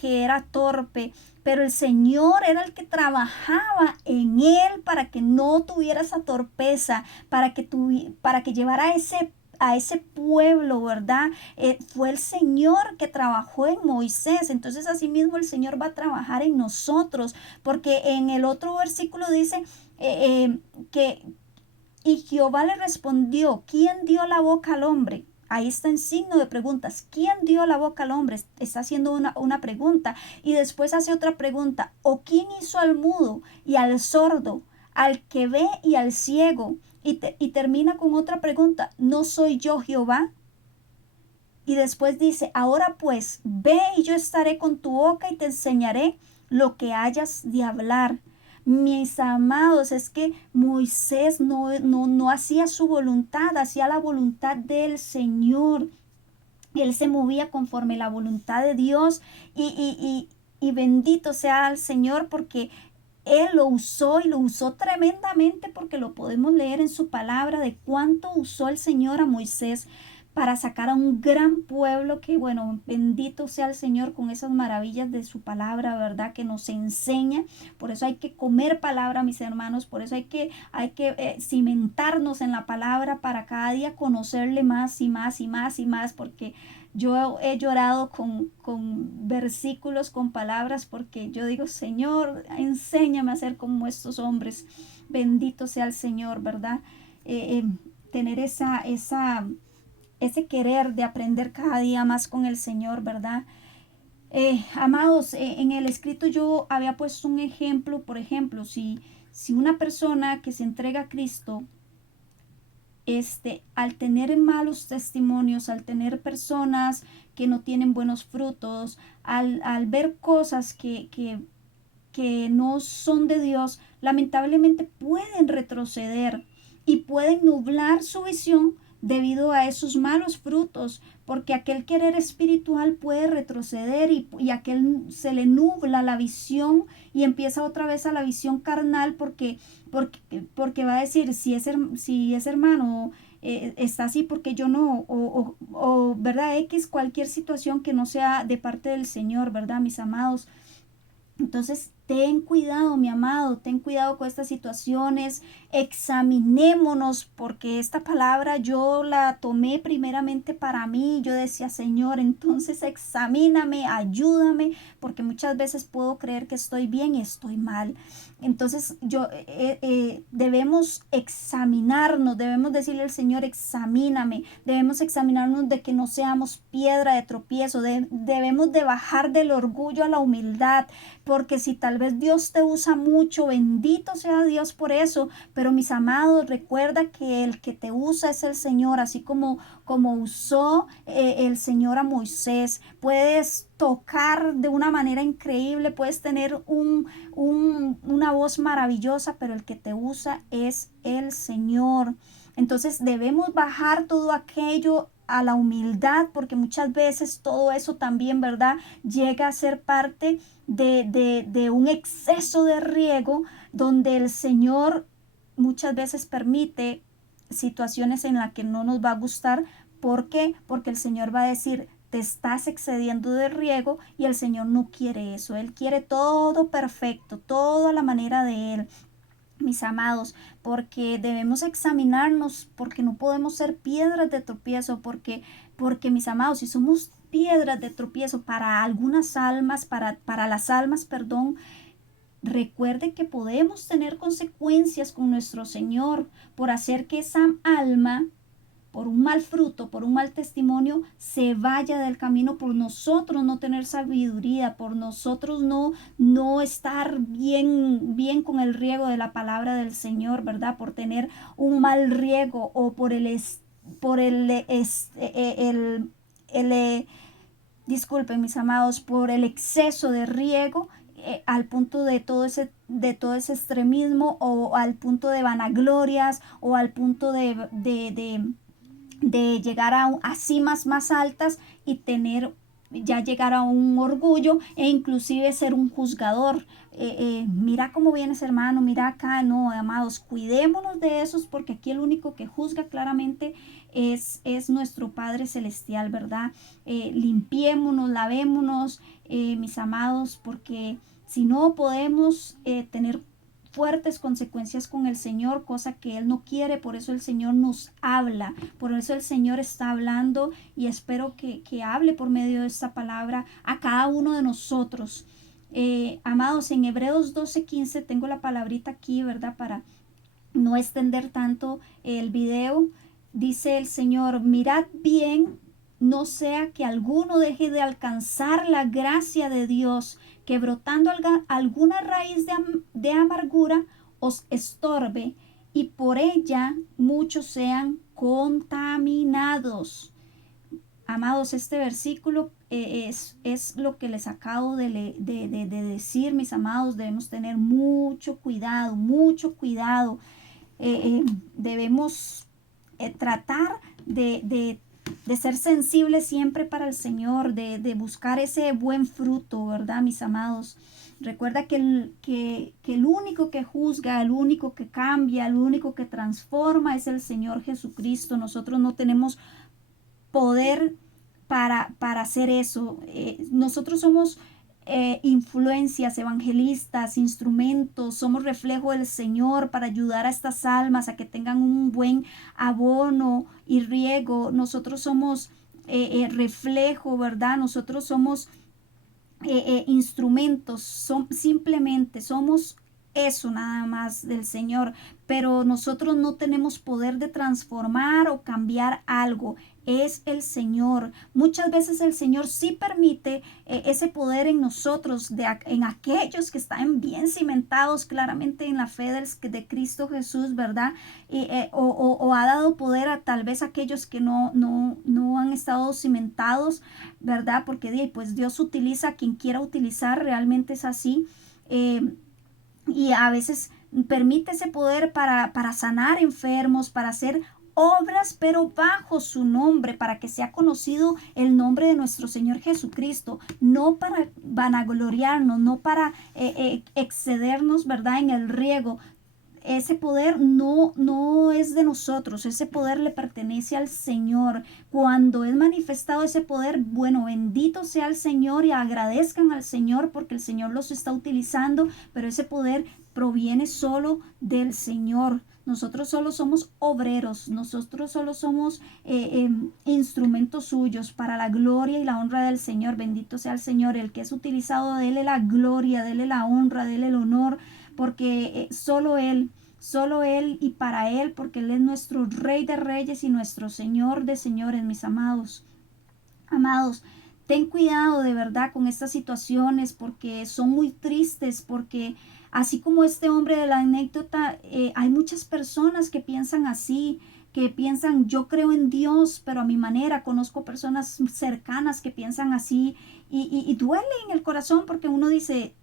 era torpe, pero el Señor era el que trabajaba en él para que no tuviera esa torpeza, para que llevara a ese pueblo, ¿verdad? Fue el Señor que trabajó en Moisés. Entonces asimismo el Señor va a trabajar en nosotros, porque en el otro versículo dice que y Jehová le respondió, ¿quién dio la boca al hombre? Ahí está en signo de preguntas. ¿Quién dio la boca al hombre? Está haciendo una pregunta. Y después hace otra pregunta. ¿O quién hizo al mudo y al sordo, al que ve y al ciego? Y termina con otra pregunta. ¿No soy yo Jehová? Y después dice, ahora pues, ve y yo estaré con tu boca y te enseñaré lo que hayas de hablar. Mis amados, es que Moisés no hacía su voluntad, hacía la voluntad del Señor. Él se movía conforme la voluntad de Dios y bendito sea el Señor, porque Él lo usó y lo usó tremendamente, porque lo podemos leer en su palabra de cuánto usó el Señor a Moisés. para sacar a un gran pueblo que, bueno, bendito sea el Señor con esas maravillas de su palabra, ¿verdad? Que nos enseña. Por eso hay que comer palabra, mis hermanos, por eso hay que cimentarnos en la palabra para cada día conocerle más y más y más y más, porque yo he llorado con versículos, con palabras, porque yo digo, Señor, enséñame a ser como estos hombres. Bendito sea el Señor, ¿verdad? Tener ese querer de aprender cada día más con el Señor, ¿verdad? Amados, en el escrito yo había puesto un ejemplo, por ejemplo, si una persona que se entrega a Cristo, al tener malos testimonios, al tener personas que no tienen buenos frutos, al ver cosas que no son de Dios, lamentablemente pueden retroceder y pueden nublar su visión debido a esos malos frutos, porque aquel querer espiritual puede retroceder y aquel se le nubla la visión y empieza otra vez a la visión carnal porque va a decir, si es hermano está así porque yo no, verdad, X, cualquier situación que no sea de parte del Señor, ¿verdad, mis amados? Entonces, ten cuidado, mi amado, ten cuidado con estas situaciones, examinémonos, porque esta palabra yo la tomé primeramente para mí. Yo decía, Señor, entonces examíname, ayúdame, porque muchas veces puedo creer que estoy bien y estoy mal. Entonces, debemos examinarnos, debemos decirle al Señor, examíname, debemos examinarnos de que no seamos piedra de tropiezo, debemos de bajar del orgullo a la humildad, porque si tal vez Dios te usa mucho, bendito sea Dios por eso, pero mis amados, recuerda que el que te usa es el Señor, así como usó el Señor a Moisés. Puedes tocar de una manera increíble, puedes tener una voz maravillosa, pero el que te usa es el Señor. Entonces debemos bajar todo aquello a la humildad, porque muchas veces todo eso también, ¿verdad?, llega a ser parte de un exceso de riego, donde el Señor muchas veces permite situaciones en las que no nos va a gustar. ¿Por qué? Porque el Señor va a decir, te estás excediendo de riego, y el Señor no quiere eso. Él quiere todo perfecto, todo a la manera de Él, mis amados, porque debemos examinarnos, porque no podemos ser piedras de tropiezo, porque mis amados, si somos piedras de tropiezo para algunas almas, para las almas, perdón, recuerde que podemos tener consecuencias con nuestro Señor por hacer que esa alma, por un mal fruto, por un mal testimonio, se vaya del camino, por nosotros no tener sabiduría, por nosotros no estar bien con el riego de la palabra del Señor, ¿verdad? Por tener un mal riego, o por disculpen, mis amados, por el exceso de riego, al punto de todo ese extremismo, o al punto de vanaglorias, o al punto de llegar a cimas más altas y ya llegar a un orgullo, e inclusive ser un juzgador. Mira cómo vienes, hermano, mira acá. No, amados, cuidémonos de esos, porque aquí el único que juzga claramente es nuestro Padre Celestial, ¿verdad? Limpiémonos, lavémonos, mis amados, porque si no podemos tener fuertes consecuencias con el Señor, cosa que Él no quiere. Por eso el Señor nos habla, por eso el Señor está hablando, y espero que hable por medio de esta palabra a cada uno de nosotros. Amados, en Hebreos 12:15 tengo la palabrita aquí, ¿verdad? Para no extender tanto el video. Dice el Señor, mirad bien, no sea que alguno deje de alcanzar la gracia de Dios, que brotando alguna raíz de amargura os estorbe, y por ella muchos sean contaminados. Amados, este versículo es lo que les acabo de decir, mis amados. Debemos tener mucho cuidado, mucho cuidado. Debemos tratar de ser sensibles siempre para el Señor, de buscar ese buen fruto, ¿verdad, mis amados? Recuerda que el único que juzga, el único que cambia, el único que transforma es el Señor Jesucristo. Nosotros no tenemos poder para hacer eso. Nosotros somos influencias, evangelistas, instrumentos, somos reflejo del Señor para ayudar a estas almas a que tengan un buen abono y riego. Nosotros somos reflejo, ¿verdad? Nosotros somos instrumentos, simplemente somos eso nada más del Señor, pero nosotros no tenemos poder de transformar o cambiar algo. Es el Señor. Muchas veces el Señor sí permite ese poder en nosotros, en aquellos que están bien cimentados claramente en la fe de Cristo Jesús, ¿verdad? O ha dado poder a tal vez aquellos que no han estado cimentados, ¿verdad? Porque pues Dios utiliza a quien quiera utilizar, realmente es así. Y a veces permite ese poder para sanar enfermos, para hacer obras, pero bajo su nombre, para que sea conocido el nombre de nuestro Señor Jesucristo, no para vanagloriarnos, no para excedernos, ¿verdad?, en el riego. Ese poder no es de nosotros, ese poder le pertenece al Señor. Cuando es manifestado ese poder, bueno, bendito sea el Señor y agradezcan al Señor porque el Señor los está utilizando, pero ese poder proviene solo del Señor. Nosotros solo somos obreros, nosotros solo somos instrumentos suyos para la gloria y la honra del Señor. Bendito sea el Señor, el que es utilizado, dele la gloria, dele la honra, dele el honor, porque solo Él y para Él, porque Él es nuestro Rey de Reyes y nuestro Señor de Señores, mis amados. Amados, ten cuidado de verdad con estas situaciones porque son muy tristes, porque así como este hombre de la anécdota, hay muchas personas que piensan así, que piensan yo creo en Dios, pero a mi manera. Conozco personas cercanas que piensan así y duele en el corazón porque uno dice,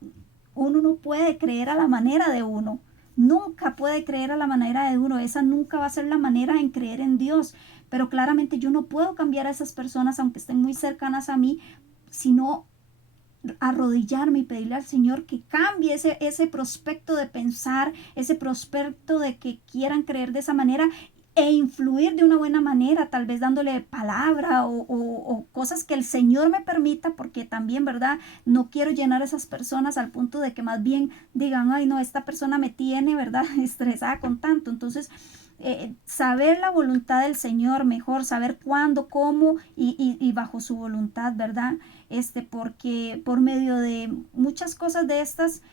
uno no puede creer a la manera de uno. Nunca puede creer a la manera de uno. Esa nunca va a ser la manera en creer en Dios. Pero claramente yo no puedo cambiar a esas personas, aunque estén muy cercanas a mí, sino arrodillarme y pedirle al Señor que cambie ese prospecto de pensar, ese prospecto de que quieran creer de esa manera e influir de una buena manera, tal vez dándole palabra o cosas que el Señor me permita, porque también, ¿verdad? No quiero llenar a esas personas al punto de que más bien digan, ay, no, esta persona me tiene, ¿verdad? Estresada con tanto. Entonces, saber la voluntad del Señor, mejor saber cuándo, cómo y bajo su voluntad, ¿verdad? Porque por medio de muchas cosas de estas,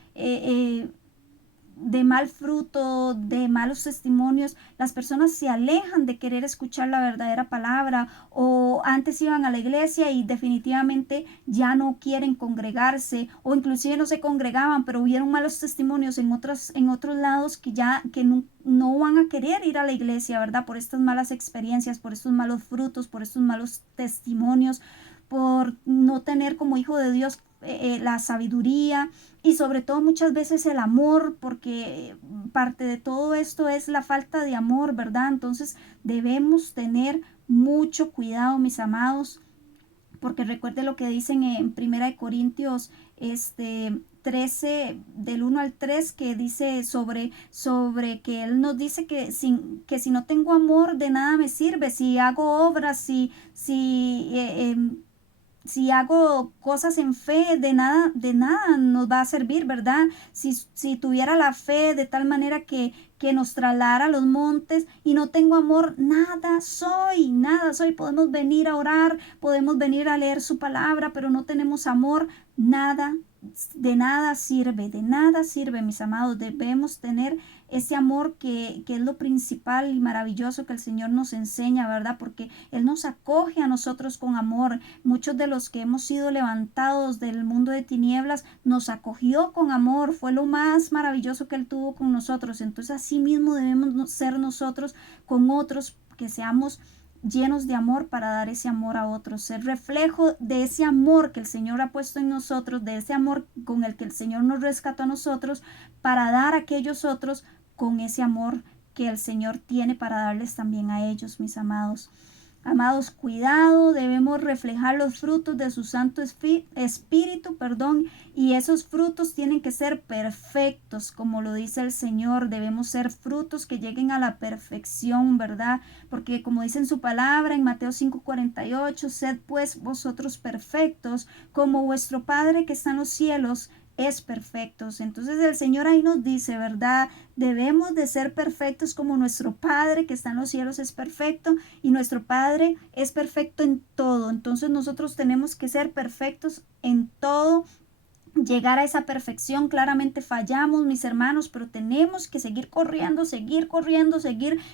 de mal fruto, de malos testimonios, las personas se alejan de querer escuchar la verdadera palabra, o antes iban a la iglesia y definitivamente ya no quieren congregarse, o inclusive no se congregaban, pero hubieron malos testimonios en otros lados que ya que no van a querer ir a la iglesia, ¿verdad? Por estas malas experiencias, por estos malos frutos, por estos malos testimonios, por no tener como hijo de Dios la sabiduría y sobre todo muchas veces el amor, porque parte de todo esto es la falta de amor, ¿verdad? Entonces debemos tener mucho cuidado, mis amados, porque recuerde lo que dicen en Primera de Corintios 13 del 1 al 3, que dice sobre que él nos dice que si no tengo amor de nada me sirve, si hago obras, si hago cosas en fe, de nada nos va a servir, ¿verdad? Si tuviera la fe de tal manera que nos trasladara a los montes y no tengo amor, nada soy, nada soy. Podemos venir a orar, podemos venir a leer su palabra, pero no tenemos amor, nada, de nada sirve, mis amados. Debemos tener ese amor que es lo principal y maravilloso que el Señor nos enseña, ¿verdad? Porque Él nos acoge a nosotros con amor. Muchos de los que hemos sido levantados del mundo de tinieblas nos acogió con amor. Fue lo más maravilloso que Él tuvo con nosotros. Entonces así mismo debemos ser nosotros con otros, que seamos llenos de amor para dar ese amor a otros, ser reflejo de ese amor que el Señor ha puesto en nosotros, de ese amor con el que el Señor nos rescató a nosotros, para dar a aquellos otros con ese amor que el Señor tiene para darles también a ellos, mis amados. Amados, cuidado, debemos reflejar los frutos de su Santo Espíritu, y esos frutos tienen que ser perfectos, como lo dice el Señor. Debemos ser frutos que lleguen a la perfección, ¿verdad? Porque como dice en su palabra en Mateo 5:48, sed pues vosotros perfectos, como vuestro Padre que está en los cielos es perfectos. Entonces el Señor ahí nos dice, ¿verdad? Debemos de ser perfectos como nuestro Padre que está en los cielos es perfecto, y nuestro Padre es perfecto en todo. Entonces nosotros tenemos que ser perfectos en todo, llegar a esa perfección. Claramente fallamos, mis hermanos, pero tenemos que seguir corriendo, seguir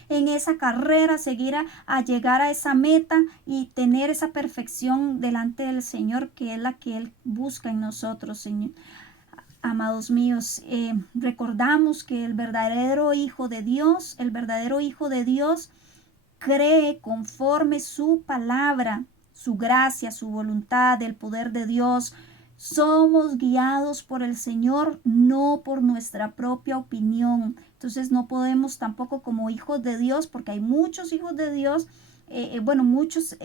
en esa carrera, seguir a llegar a esa meta y tener esa perfección delante del Señor, que es la que Él busca en nosotros, Señor. Amados míos, recordamos que el verdadero Hijo de Dios, cree conforme su palabra, su gracia, su voluntad, el poder de Dios. Somos guiados por el Señor, no por nuestra propia opinión. Entonces no podemos tampoco como hijos de Dios, porque hay muchos hijos de Dios, muchos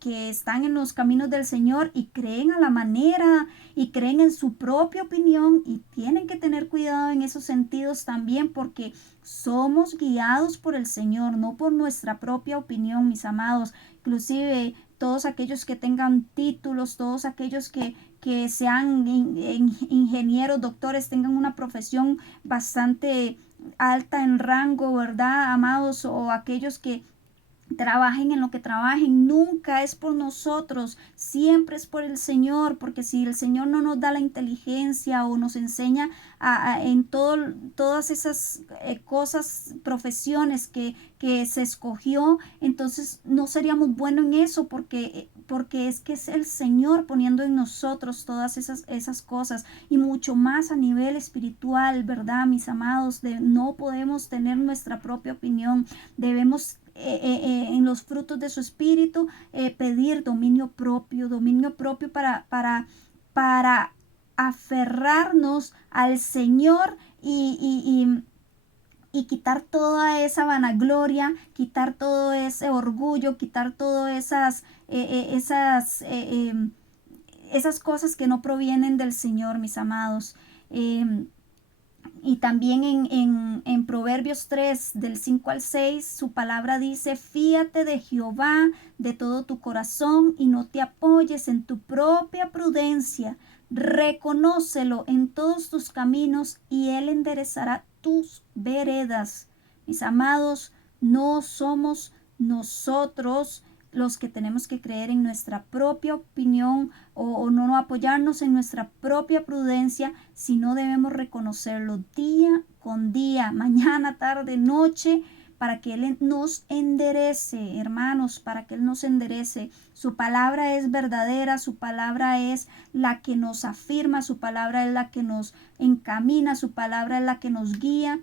que están en los caminos del Señor y creen a la manera y creen en su propia opinión, y tienen que tener cuidado en esos sentidos también, porque somos guiados por el Señor, no por nuestra propia opinión, mis amados. Inclusive todos aquellos que tengan títulos, todos aquellos que sean ingenieros, doctores, tengan una profesión bastante alta en rango, ¿verdad, amados? O aquellos que trabajen en lo que trabajen, nunca es por nosotros, siempre es por el Señor, porque si el Señor no nos da la inteligencia o nos enseña en todas esas cosas, profesiones que se escogió, entonces no seríamos buenos en eso, porque es que es el Señor poniendo en nosotros todas esas cosas, y mucho más a nivel espiritual, ¿verdad, mis amados? No podemos tener nuestra propia opinión, debemos en los frutos de su espíritu, pedir dominio propio para aferrarnos al Señor y quitar toda esa vanagloria, quitar todo ese orgullo, quitar todas esas cosas que no provienen del Señor, mis amados. Y también en Proverbios 3, del 5 al 6, su palabra dice: fíate de Jehová de todo tu corazón y no te apoyes en tu propia prudencia. Reconócelo en todos tus caminos y Él enderezará tus veredas. Mis amados, no somos nosotros los que tenemos que creer en nuestra propia opinión o no apoyarnos en nuestra propia prudencia, sino debemos reconocerlo día con día, mañana, tarde, noche, para que Él nos enderece, hermanos, para que Él nos enderece. Su palabra es verdadera, su palabra es la que nos afirma, su palabra es la que nos encamina, su palabra es la que nos guía.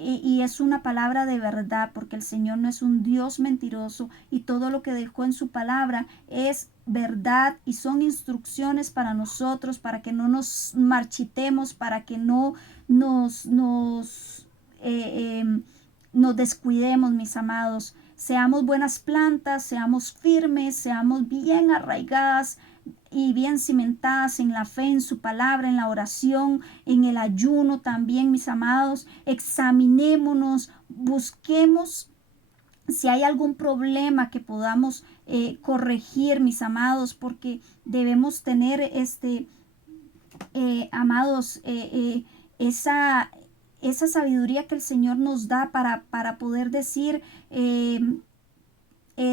Y es una palabra de verdad, porque el Señor no es un Dios mentiroso, y todo lo que dejó en su palabra es verdad y son instrucciones para nosotros, para que no nos marchitemos, para que no nos descuidemos, mis amados. Seamos buenas plantas, seamos firmes, seamos bien arraigadas y bien cimentadas en la fe, en su palabra, en la oración, en el ayuno también, mis amados. Examinémonos, busquemos si hay algún problema que podamos corregir, mis amados, porque debemos tener amados, esa sabiduría que el Señor nos da para poder decir,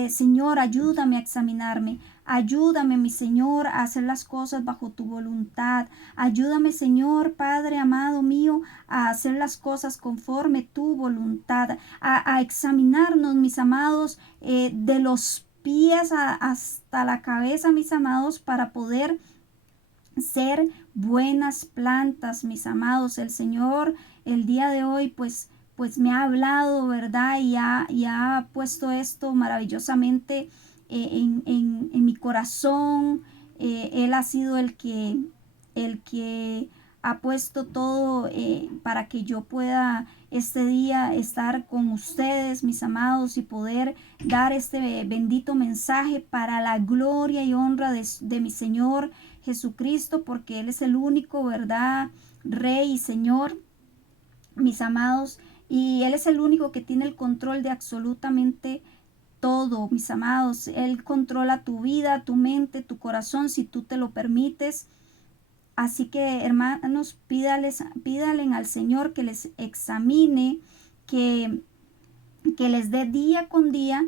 Señor, ayúdame a examinarme. Ayúdame, mi Señor, a hacer las cosas bajo tu voluntad. Ayúdame, Señor, Padre amado mío, a hacer las cosas conforme tu voluntad. A examinarnos, mis amados, de los pies hasta la cabeza, mis amados, para poder ser buenas plantas, mis amados. El Señor el día de hoy pues me ha hablado, ¿verdad? Y ha puesto esto maravillosamente en mi corazón. Él ha sido el que ha puesto todo para que yo pueda este día estar con ustedes, mis amados, y poder dar este bendito mensaje para la gloria y honra de mi Señor Jesucristo, porque Él es el único, ¿verdad? Rey y Señor, mis amados, y Él es el único que tiene el control de absolutamente todo, mis amados. Él controla tu vida, tu mente, tu corazón, si tú te lo permites. Así que, hermanos, pídale al Señor que les examine, que, que les dé día con día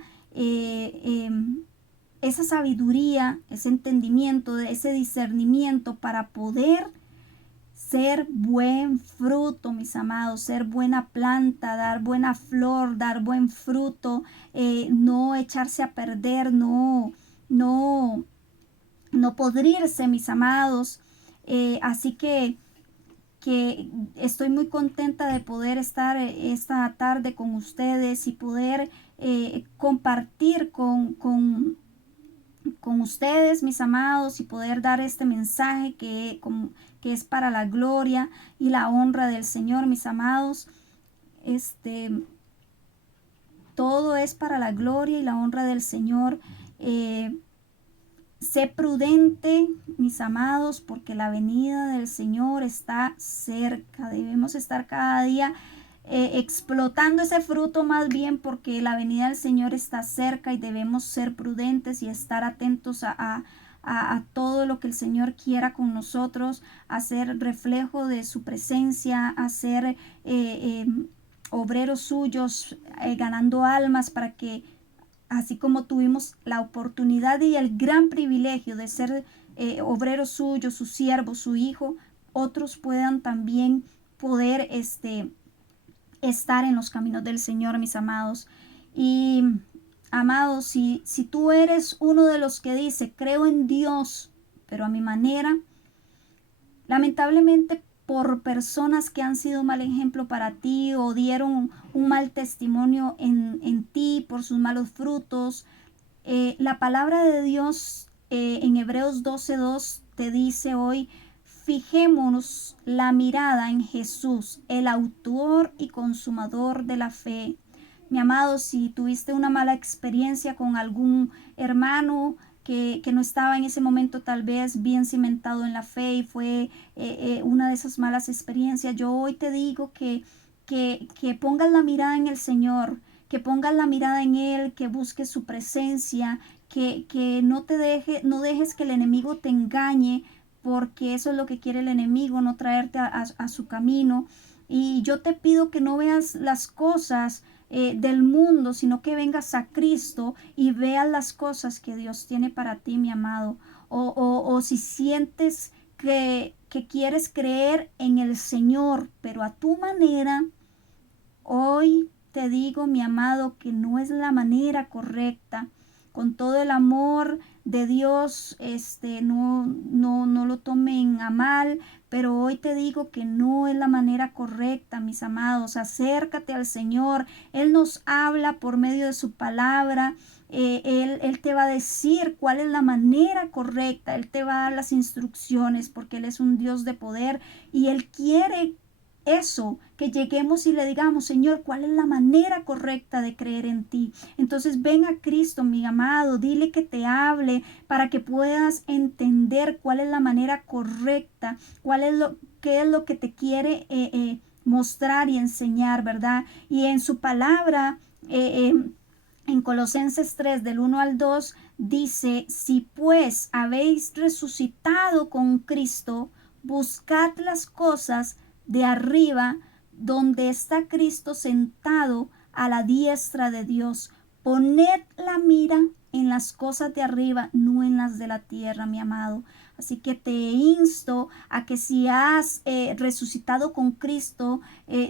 esa sabiduría, ese entendimiento, ese discernimiento para poder ser buen fruto, mis amados, ser buena planta, dar buena flor, dar buen fruto, no echarse a perder, no, no podrirse, mis amados. Así que estoy muy contenta de poder estar esta tarde con ustedes y poder compartir con ustedes, mis amados, y poder dar este mensaje que es para la gloria y la honra del Señor, mis amados. Todo es para la gloria y la honra del Señor. Sé prudente, mis amados, porque la venida del Señor está cerca. Debemos estar cada día explotando ese fruto más bien, porque la venida del Señor está cerca y debemos ser prudentes y estar atentos a todo lo que el Señor quiera con nosotros, a ser reflejo de su presencia, a ser obreros suyos, ganando almas para que, así como tuvimos la oportunidad y el gran privilegio de ser obreros suyos, su siervo, su hijo, otros puedan también poder estar en los caminos del Señor, mis amados. Y amados, si tú eres uno de los que dice, creo en Dios, pero a mi manera, lamentablemente por personas que han sido un mal ejemplo para ti o dieron un mal testimonio en ti por sus malos frutos, la palabra de Dios en Hebreos 12:2 te dice hoy, fijémonos la mirada en Jesús, el autor y consumador de la fe. Mi amado, si tuviste una mala experiencia con algún hermano que no estaba en ese momento tal vez bien cimentado en la fe y fue una de esas malas experiencias, yo hoy te digo que pongas la mirada en el Señor, que pongas la mirada en Él, que busques su presencia, que no dejes que el enemigo te engañe, porque eso es lo que quiere el enemigo, no traerte a su camino. Y yo te pido que no veas las cosas del mundo, sino que vengas a Cristo y veas las cosas que Dios tiene para ti, mi amado. O si sientes que quieres creer en el Señor, pero a tu manera, hoy te digo, mi amado, que no es la manera correcta. Con todo el amor de Dios, no lo tomen a mal, pero hoy te digo que no es la manera correcta, mis amados. Acércate al Señor. Él nos habla por medio de su palabra. Él te va a decir cuál es la manera correcta. Él te va a dar las instrucciones, porque Él es un Dios de poder y Él quiere eso, que lleguemos y le digamos, Señor, ¿cuál es la manera correcta de creer en ti? Entonces ven a Cristo, mi amado, dile que te hable para que puedas entender cuál es la manera correcta, qué es lo que te quiere mostrar y enseñar, ¿verdad? Y en su palabra, en Colosenses 3, del 1 al 2, dice, si pues habéis resucitado con Cristo, buscad las cosas de arriba, donde está Cristo sentado a la diestra de Dios. Poned la mira en las cosas de arriba, no en las de la tierra, mi amado. Así que te insto a que si has resucitado con Cristo,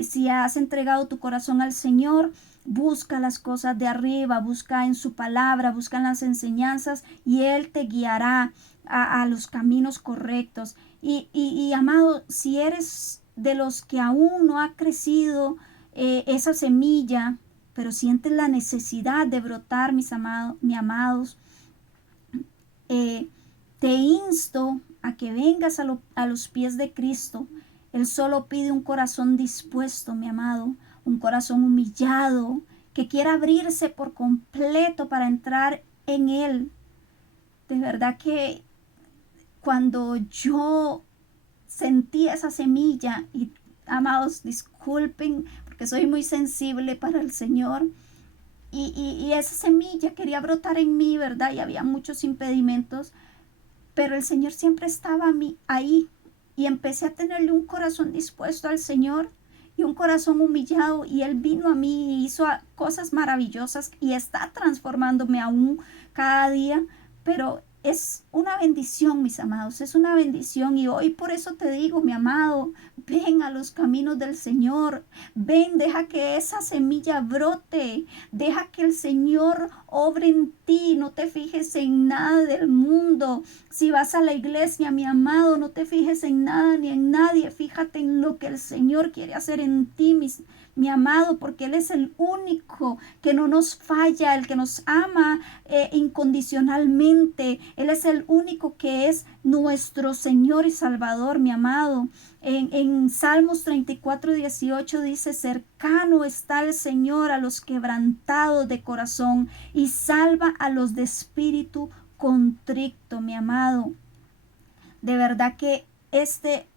si has entregado tu corazón al Señor, busca las cosas de arriba, busca en su palabra, busca en las enseñanzas y Él te guiará a los caminos correctos. Y amado, si eres de los que aún no ha crecido esa semilla, pero sientes la necesidad de brotar, mis amados, te insto a que vengas a los pies de Cristo Él solo pide un corazón dispuesto, mi amado, un corazón humillado, que quiera abrirse por completo para entrar en Él. De verdad que cuando yo sentí esa semilla, y amados, disculpen, porque soy muy sensible para el Señor, y esa semilla quería brotar en mí, ¿verdad? Y había muchos impedimentos, pero el Señor siempre estaba ahí, y empecé a tenerle un corazón dispuesto al Señor y un corazón humillado, y Él vino a mí y hizo cosas maravillosas y está transformándome aún cada día, pero es una bendición, mis amados, es una bendición. Y hoy por eso te digo, mi amado, ven a los caminos del Señor, ven, deja que esa semilla brote, deja que el Señor obre en ti, no te fijes en nada del mundo. Si vas a la iglesia, mi amado, no te fijes en nada ni en nadie, fíjate en lo que el Señor quiere hacer en ti, mi amado, porque Él es el único que no nos falla, el que nos ama incondicionalmente. Él es el único que es nuestro Señor y Salvador, mi amado. En Salmos 34:18 dice: cercano está el Señor a los quebrantados de corazón y salva a los de espíritu contrito, mi amado. De verdad que este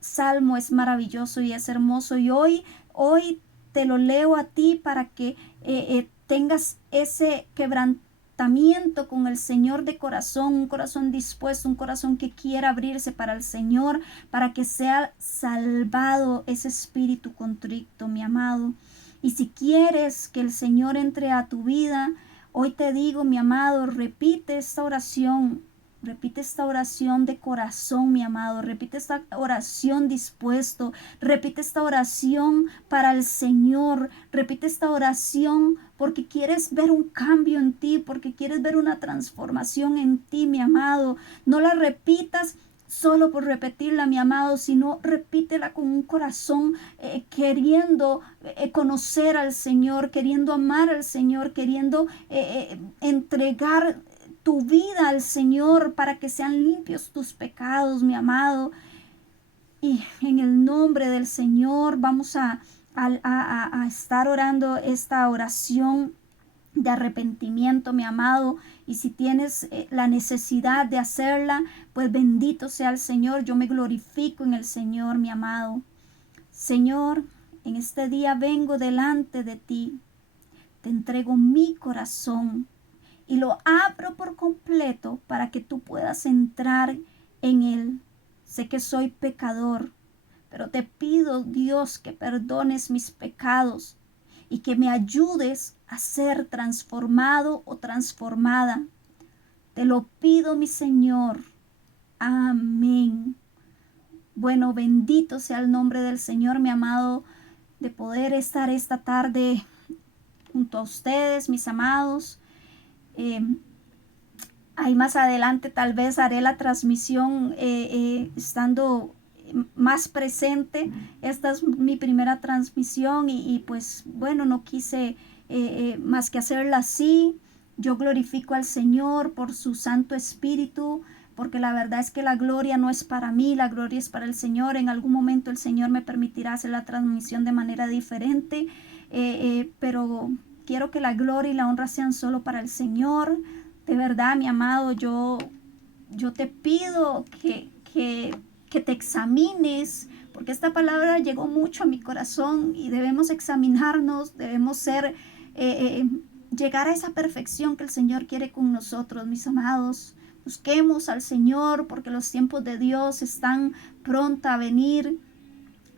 salmo es maravilloso y es hermoso, y hoy te lo leo a ti para que tengas ese quebrantamiento con el Señor de corazón, un corazón dispuesto, un corazón que quiera abrirse para el Señor, para que sea salvado ese espíritu contrito, mi amado. Y si quieres que el Señor entre a tu vida, hoy te digo, mi amado, repite esta oración. Repite esta oración de corazón, mi amado. Repite esta oración dispuesto. Repite esta oración para el Señor. Repite esta oración porque quieres ver un cambio en ti, porque quieres ver una transformación en ti, mi amado. No la repitas solo por repetirla, mi amado, sino repítela con un corazón queriendo conocer al Señor, queriendo amar al Señor, queriendo entregar tu vida al Señor para que sean limpios tus pecados, mi amado. Y en el nombre del Señor vamos a estar orando esta oración de arrepentimiento, mi amado. Y si tienes la necesidad de hacerla, pues bendito sea el Señor. Yo me glorifico en el Señor, mi amado. Señor, en este día vengo delante de ti. Te entrego mi corazón y lo abro por completo para que tú puedas entrar en él. Sé que soy pecador, pero te pido, Dios, que perdones mis pecados y que me ayudes a ser transformado o transformada. Te lo pido, mi Señor. Amén. Bueno, bendito sea el nombre del Señor, mi amado, de poder estar esta tarde junto a ustedes, mis amados. Ahí más adelante tal vez haré la transmisión estando más presente. Esta es mi primera transmisión y pues bueno, no quise más que hacerla así. Yo glorifico al Señor por su Santo Espíritu, porque la verdad es que la gloria no es para mí, la gloria es para el Señor. En algún momento el Señor me permitirá hacer la transmisión de manera diferente, pero quiero que la gloria y la honra sean solo para el Señor. De verdad, mi amado, yo te pido que te examines, porque esta palabra llegó mucho a mi corazón y debemos examinarnos, debemos llegar a esa perfección que el Señor quiere con nosotros, mis amados. Busquemos al Señor porque los tiempos de Dios están pronto a venir.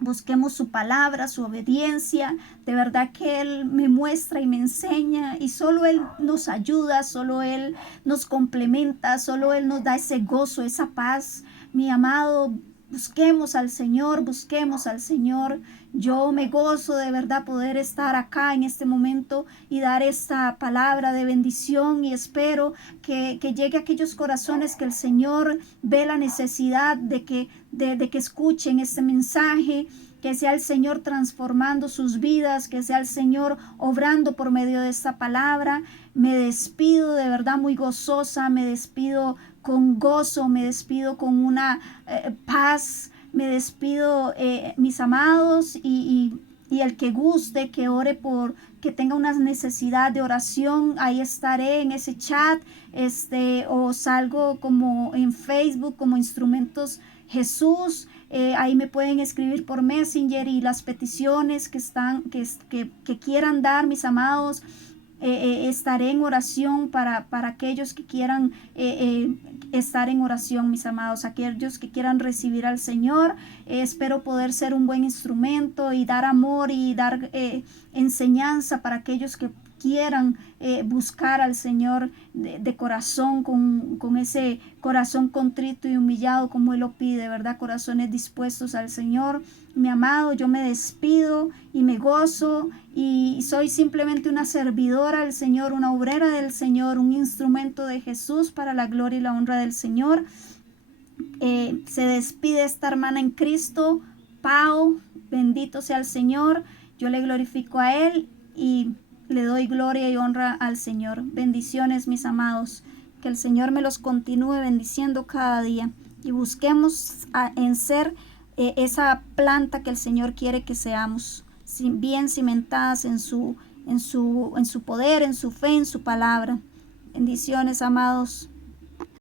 Busquemos su palabra, su obediencia. De verdad que Él me muestra y me enseña, y solo Él nos ayuda, solo Él nos complementa, solo Él nos da ese gozo, esa paz. Mi amado, busquemos al Señor, busquemos al Señor. Yo me gozo de verdad poder estar acá en este momento y dar esta palabra de bendición, y espero que llegue a aquellos corazones que el Señor ve la necesidad de que escuchen este mensaje, que sea el Señor transformando sus vidas, que sea el Señor obrando por medio de esta palabra. Me despido de verdad muy gozosa, me despido con gozo, me despido con una paz Me despido, mis amados, y el que guste, que ore por, que tenga una necesidad de oración, ahí estaré en ese chat, o salgo como en Facebook como Instrumentos Jesús. Ahí me pueden escribir por Messenger y las peticiones que quieran dar, mis amados. Estaré en oración para aquellos que quieran estar en oración, mis amados, aquellos que quieran recibir al Señor. Espero poder ser un buen instrumento y dar amor y dar enseñanza para aquellos que quieran buscar al Señor de corazón, con ese corazón contrito y humillado como Él lo pide, ¿verdad? Corazones dispuestos al Señor. Mi amado, yo me despido y me gozo y soy simplemente una servidora del Señor, una obrera del Señor, un instrumento de Jesús para la gloria y la honra del Señor. Se despide esta hermana en Cristo, Pau. Bendito sea el Señor. Yo le glorifico a Él y le doy gloria y honra al Señor. Bendiciones, mis amados. Que el Señor me los continúe bendiciendo cada día y busquemos en ser esa planta que el Señor quiere que seamos, bien cimentadas en su poder, en su fe, en su palabra. Bendiciones, amados.